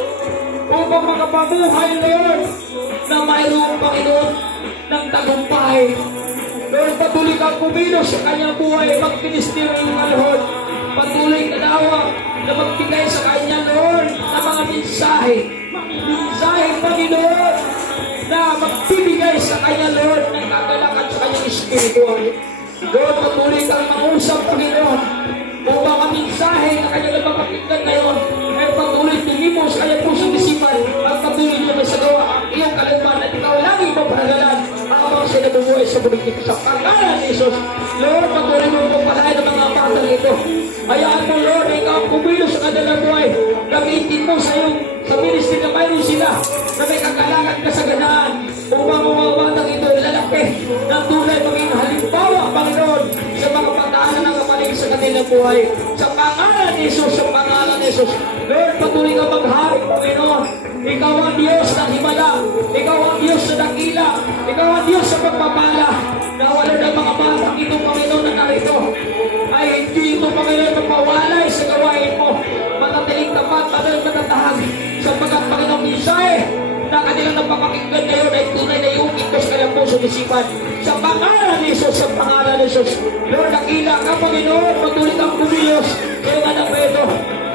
upang makapamuhay, Lord, na mayroong, Panginoon, ng tagumpay. Lord, patuloy kang kumilos sa kanyang buhay, magministeryo ka, Lord. Patuloy ka nawa na magbigay sa kanya, Lord, ng mga mensahe. Mensahe, Panginoon, na magbibigay sa kanya, Lord, ng kagalakan sa kanyang espiritual. Lord, patuloy kang mangusap, Panginoon, upang ang mensahe na kanyang napapakinggan ngayon ay patuloy tumimo sa kanyang pusong isipan at patuloy niya may sagawa ang iyong kalagman at ikaw lagi mapanagalan habang siya nabubuhay sa bulig nito sa pangalan ni Jesus. Lord, patuloy mo pagpalain ng mga batang ito. Hayaan mo, Lord, na ikaw kumilo sa kanilang buhay. Gamitin mo sa iyong sa ministry na mayroon sila na may kakalangan kasaganaan upang mga batang ito lalaki ng tunay maging halimbawa, Panginoon, sa mga pagdaanan ng kapaligid sa kanilang buhay. Sa pangalan ni Jesus, sa pangalan ni Jesus. Lord, patuloy ka maghari, Panginoon. Ikaw ang Diyos ng himala. Ikaw ang Diyos sa dakila. Ikaw ang Diyos sa pagpapala. Na wala ng mga batang ito, Panginoon, na narito ay hindi ito, Panginoon, magpawalay sa gawain mo. Matatiling tapat, matatahag sapagkat, Panginoon, mensahe na kanilang napapakinggan ngayon ay tunay na yung ito sa kanilang puso isipan. Sa pangalan ni Jesus, sa pangalan ni Jesus. Lord, nakila ka, Panginoon, patuloy kang kumilos sa iyong anak na ito.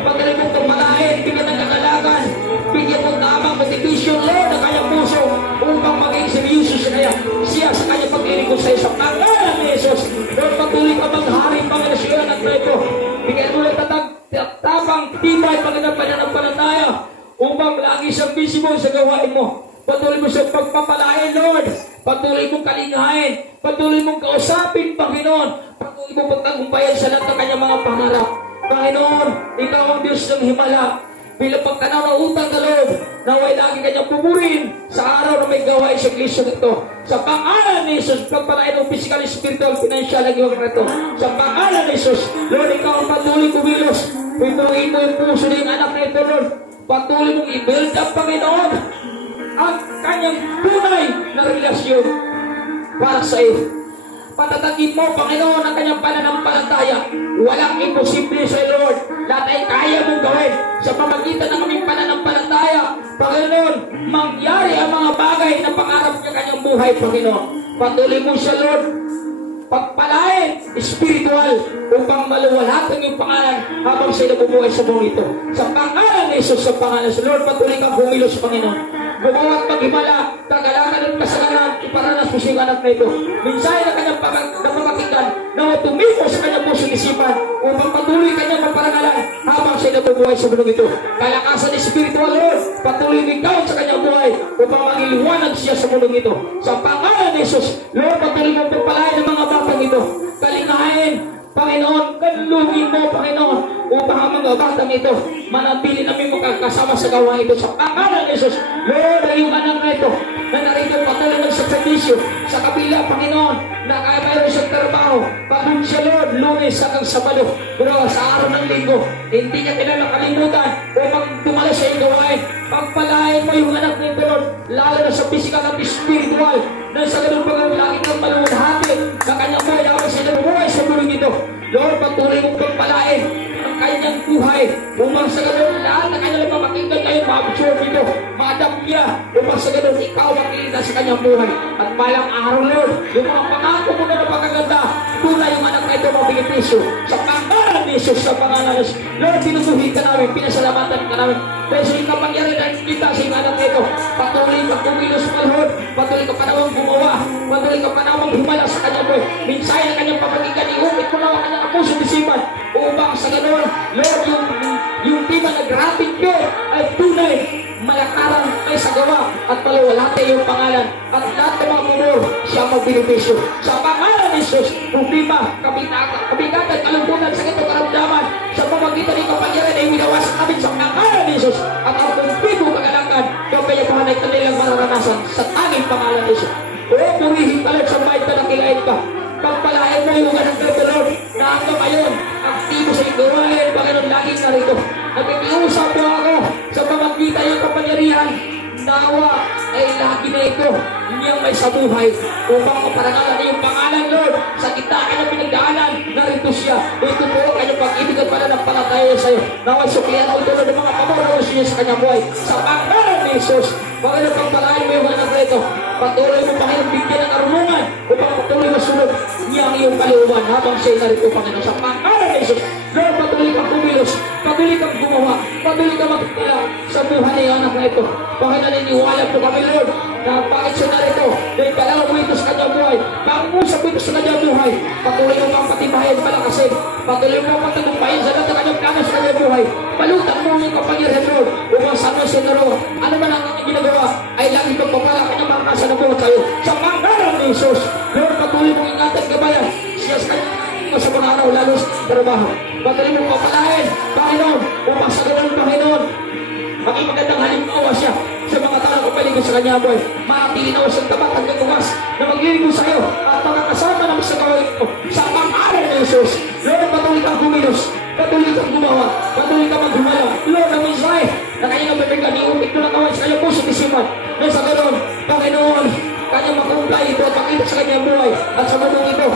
Patuloy mong tumalain, bigyan ng kakalagan, bigyan mong tamang motivation, Lord, ng kanyang puso upang maging seryoso siya sa kanyang pag-iligos sa iyo. Sa pangalan ni Jesus, Lord, patuloy ka maghari, Panginoon, sa iyong anak na ito. Bigyan mo ng tapang tibay, Panginoon, pananampalataya upang lagi siyang visible sa gawain mo. Patuloy mo siyang pagpapalain, Lord. Patuloy mong kalingahin. Patuloy mong kausapin, Panginoon. Patuloy mong pagtagumpayan sa lahat ng kanyang mga pangarap. Panginoon, ikaw ang Diyos ng himala. Bilang pagtanaw ng utang na loob, naway lagi kanyang pumurin sa araw na may gawain sa iglesia nito. Sa pangalan ni Jesus, pagpalain ng physical, spiritual, financial, naging nito. Sa pangalan ni Jesus, Lord, ikaw ang patuloy kumilos. Pinuhin mo yung puso ng anak na ito, Lord. Patuloy mong i-build up, Panginoon, ang kanyang tunay na relasyon para sa iyo. Patatagin mo, Panginoon, ang kanyang pananampalataya. Walang imposible sa iyo, Lord. Lahat ay kaya mong gawin. Sa pamagitan ng aming pananampalataya, Panginoon, mangyari ang mga bagay na pangarap niya kanyang buhay, Panginoon. Patuloy mo siya, Lord, pagpalain, spiritual, upang maluwalhati ang iyong pangalan habang siya nabubuhay sa buong ito. Sa pangalan ni Jesus, sa pangalan sa Lord, patuloy kang humilos, Panginoon. Gumawa at maghimala, tagalangan at kasalanan, iparanas mo siyang anak na ito. Minsan na kanyang napapakinggan na tumiko sa kanyang pusong isipan upang patuloy kanyang maparangalan habang siya nabubuhay sa buong ito. Kalakasan ni spiritual, Lord, patuloy ikaw sa kanyang buhay upang magiliwanag siya sa buong ito. Sa pangalan ni Jesus, Lord, patuloy mong pagpalain ng mga batang ito. Kalingahin, Panginoon, kalugin mo, Panginoon, upang ang mga batang ito manatili namin magkakasama sa gawain ito. Sa pangalan ni Jesus, Lord, ay yung anak na ito na narito patuloy ng sakripisyo sa kabila, Panginoon, na kaya mayroon siyang trabaho. Pagod siya, Lord, Lunes hanggang Sabado, pero sa araw ng Linggo, hindi niya kailangan upang tumala sa iyong gawain. Pagpalain mo yung anak nito, Lord, lalo na sa physical at spiritual, na sa ganun pag lagi kang maluwalhati na kanyang buhay habang siya nabubuhay sa muling ito. Lord, patuloy mong pagpalain ang kanyang buhay upang sa ganun lahat na kanyang mapakinggan kayo, ma-absorb ito, ma-adapt niya upang sa ganun ikaw makikita sa kanyang buhay. At palang araw, Lord, yung mga pangako mo na napakaganda, tunay yung anak na ito mabigitisyo. Sa pangalan ni Jesus, sa pangalan ni Jesus, Lord, pinutuhin ka namin, pinasalamatan ka namin. Dahil sa ikaw pangyarihan kita sa anak na ito, patuloy ka kumilos, Lord, patuloy ka panawang gumawa, patuloy ka panawang himala sa kanyang buhay. Minsan na kanyang papakinggan, iumit mo lang ang kanyang puso isipan upang sa ganoon, Lord, yung di ba nag-rapid ko ay tunay, malakaran may sagawa at maluwalhati yung pangalan at lahat ng mga pumor siya magbenepisyo. Sa pangalan ni Jesus, problema, kabigatan, kalungkutan, sakit o karamdaman, sa pamagitan ng kapangyarihan ay minawasan namin sa pangalan ni Jesus at ang kumpigo kagalakan, kapayapahan ay kanilang mararanasan sa tanging pangalan ni Jesus. O purihin ka, Lord, sa bahay ka nakilain ka. Pagpalain mo yung anak na ito, Lord, na hanggang ngayon, aktibo sa ikawain, Panginoon, laging narito. Nagkikiusap po ako sa pamagitan yung kapangyarihan, nawa ay lagi na ito, niyang may sabuhay, upang maparangalan yung pangalan, Lord, sa kita kanyang pinagdaanan, narito siya. Ito po ang kanyang pag-ibig at pananampalataya sa iyo. Naway suklihan ako ito ng mga pamuraw siya sa kanyang buhay. Sa pangalan ni Jesus, Panginoon, pagpalain mo yung anak na ito. Patuloy mo, Panginoon, bigyan ng karunungan upang patuloy masunod niya ang iyong kalooban habang siya'y narito, Panginoon. Sa pangalan ni Jesus, Lord, patuloy kang kumilos, patuloy kang gumawa, patuloy kang magtala sa buhay ng anak na ito. Bakit naniniwala po kami, Lord, na bakit siya narito? Dahil kailangan mo ito sa kanyang buhay. Pangusap ito sa kanyang buhay. Patuloy mo kang patibayan, palakasin. Patuloy mo kang patutumpayin sa lahat ng kanyang plano sa kanyang buhay. Palutan mo yung kapangyarihan, Lord, upang sa ano siya naroon. Ano man ang ginagawa, ay lang ito papala kanyang mga kasa na buhay sa'yo. Sa pangalan ni Jesus, Lord, patuloy mong ingatan kabayan. Siya sa kanyang sa mga araw, lalo sa trabaho. Patuloy mong papalain, Panginoon, upang sa ganun, Panginoon, maging magandang halimbawa siya sa mga tao na kapaligid sa kanya, boy. Maatili na sa tapat hanggang bukas na magliligo sa iyo at makakasama namin sa gawin ko sa pangalan ni Jesus. Lord, patuloy kang kumilos, patuloy kang gumawa, patuloy kang maghumala. Lord, ang Israel na kanyang mapipiglan, iutik mo na kawal sa kanyang puso isipan. Na sa ganun, Panginoon, kanyang makumpay ito at makita sa kanyang buhay at sa mundong ito.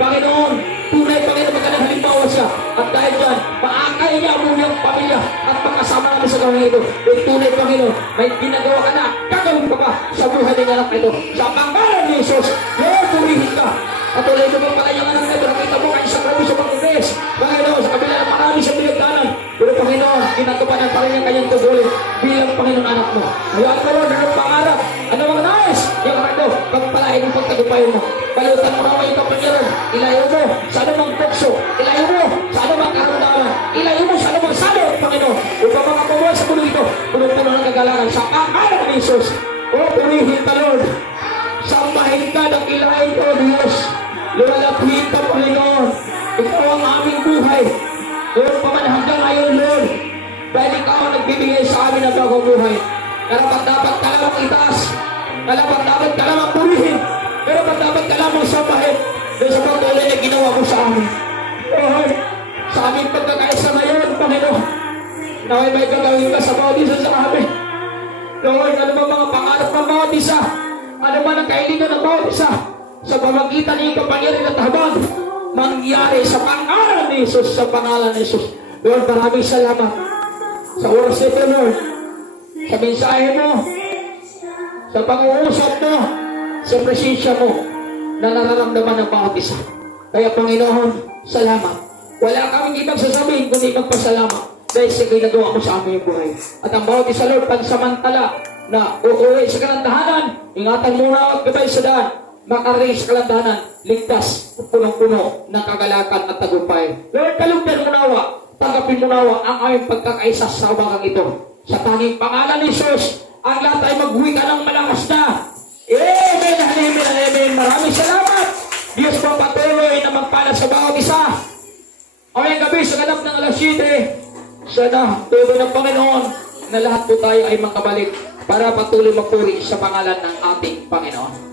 Panginoon, tunay, Panginoon, magandang halimbawa siya. At dahil dyan, maakay niya ang mulyang pamilya at makasama namin sa gawin ito. At tunay, Panginoon, may ginagawa ka na, gagawin ka pa sa buhay ng anak ito. Sa pangalan ni Jesus, Lord, purihin ka. At tuloy mo pala yung anak ito, nakita mo kayo sa grabe sa pag-invest. Panginoon, sa kabila ng marami sa pinagdanan. Pero Panginoon, ginagabanan pa rin yung kanyang tugulin bilang Panginoon anak mo. Hayaan mo, Lord, anong pangarap? Ano mga nais? Yung anak ito, pagpalain mo pagtagupayan mo. Palutan mo naman yung kapanyaran. Ilayo mo sa anumang tukso. Ilayo mo sa anumang karunawan. Ilayo mo sa anumang salot, Panginoon. Upang mga pamuhay sa mundo ito, puno-puno ng kagalangan. Sa pangalan ni Jesus, o purihin ka, Lord. Sambahin ka ng ilahin ko, Diyos. Lumalaphin ka, Panginoon. Ikaw ang aming buhay. Lord, paman hanggang ngayon, Lord. Dahil ikaw ang nagbibigay sa amin ng bagong buhay. Dapat ka lamang itaas. Dapat ka lamang purihin. Pero dapat ka lamang sambahin. Dahil sa pagtuloy na ginawa mo sa amin. Lord, sa aming pagkakaisa ngayon, Panginoon, naway may gagawin ka sa bawat isa sa amin. Lord, ano ba mga pangarap ng bawat isa? Ano ba ang kahilingan ng bawat isa? Sa pamagitan ng kapangyarihan at habang mangyari sa pangalan ni Jesus, sa pangalan ni Jesus. Lord, maraming salamat sa oras nito, Lord, sa mensahe mo, sa pag-uusap mo, sa presensya mo na nararamdaman ng bawat isa. Kaya Panginoon, salamat. Wala kaming ibang sasabihin kundi magpasalamat dahil sa ginagawa mo sa aming buhay. At ang bawat isa, Lord, pansamantala na uuwi sa kalandahanan, ingatan muna at gabay sa daan, makarating sa kalandahanan, ligtas, punong-puno ng kagalakan at tagumpay. Lord, kalugdan mo nawa, tanggapin mo nawa ang aming pagkakaisa sa umagang ito. Sa tanging pangalan ni Jesus, ang lahat ay mag-uwi ka ng malakas na. Amen, amen, amen. Maraming salamat. Diyos po patuloy na magpala sa bawat isa. Ngayong gabi sa ganap ng alas 7, sana tubo ng Panginoon na lahat po tayo ay makabalik para patuloy magpuri sa pangalan ng ating Panginoon.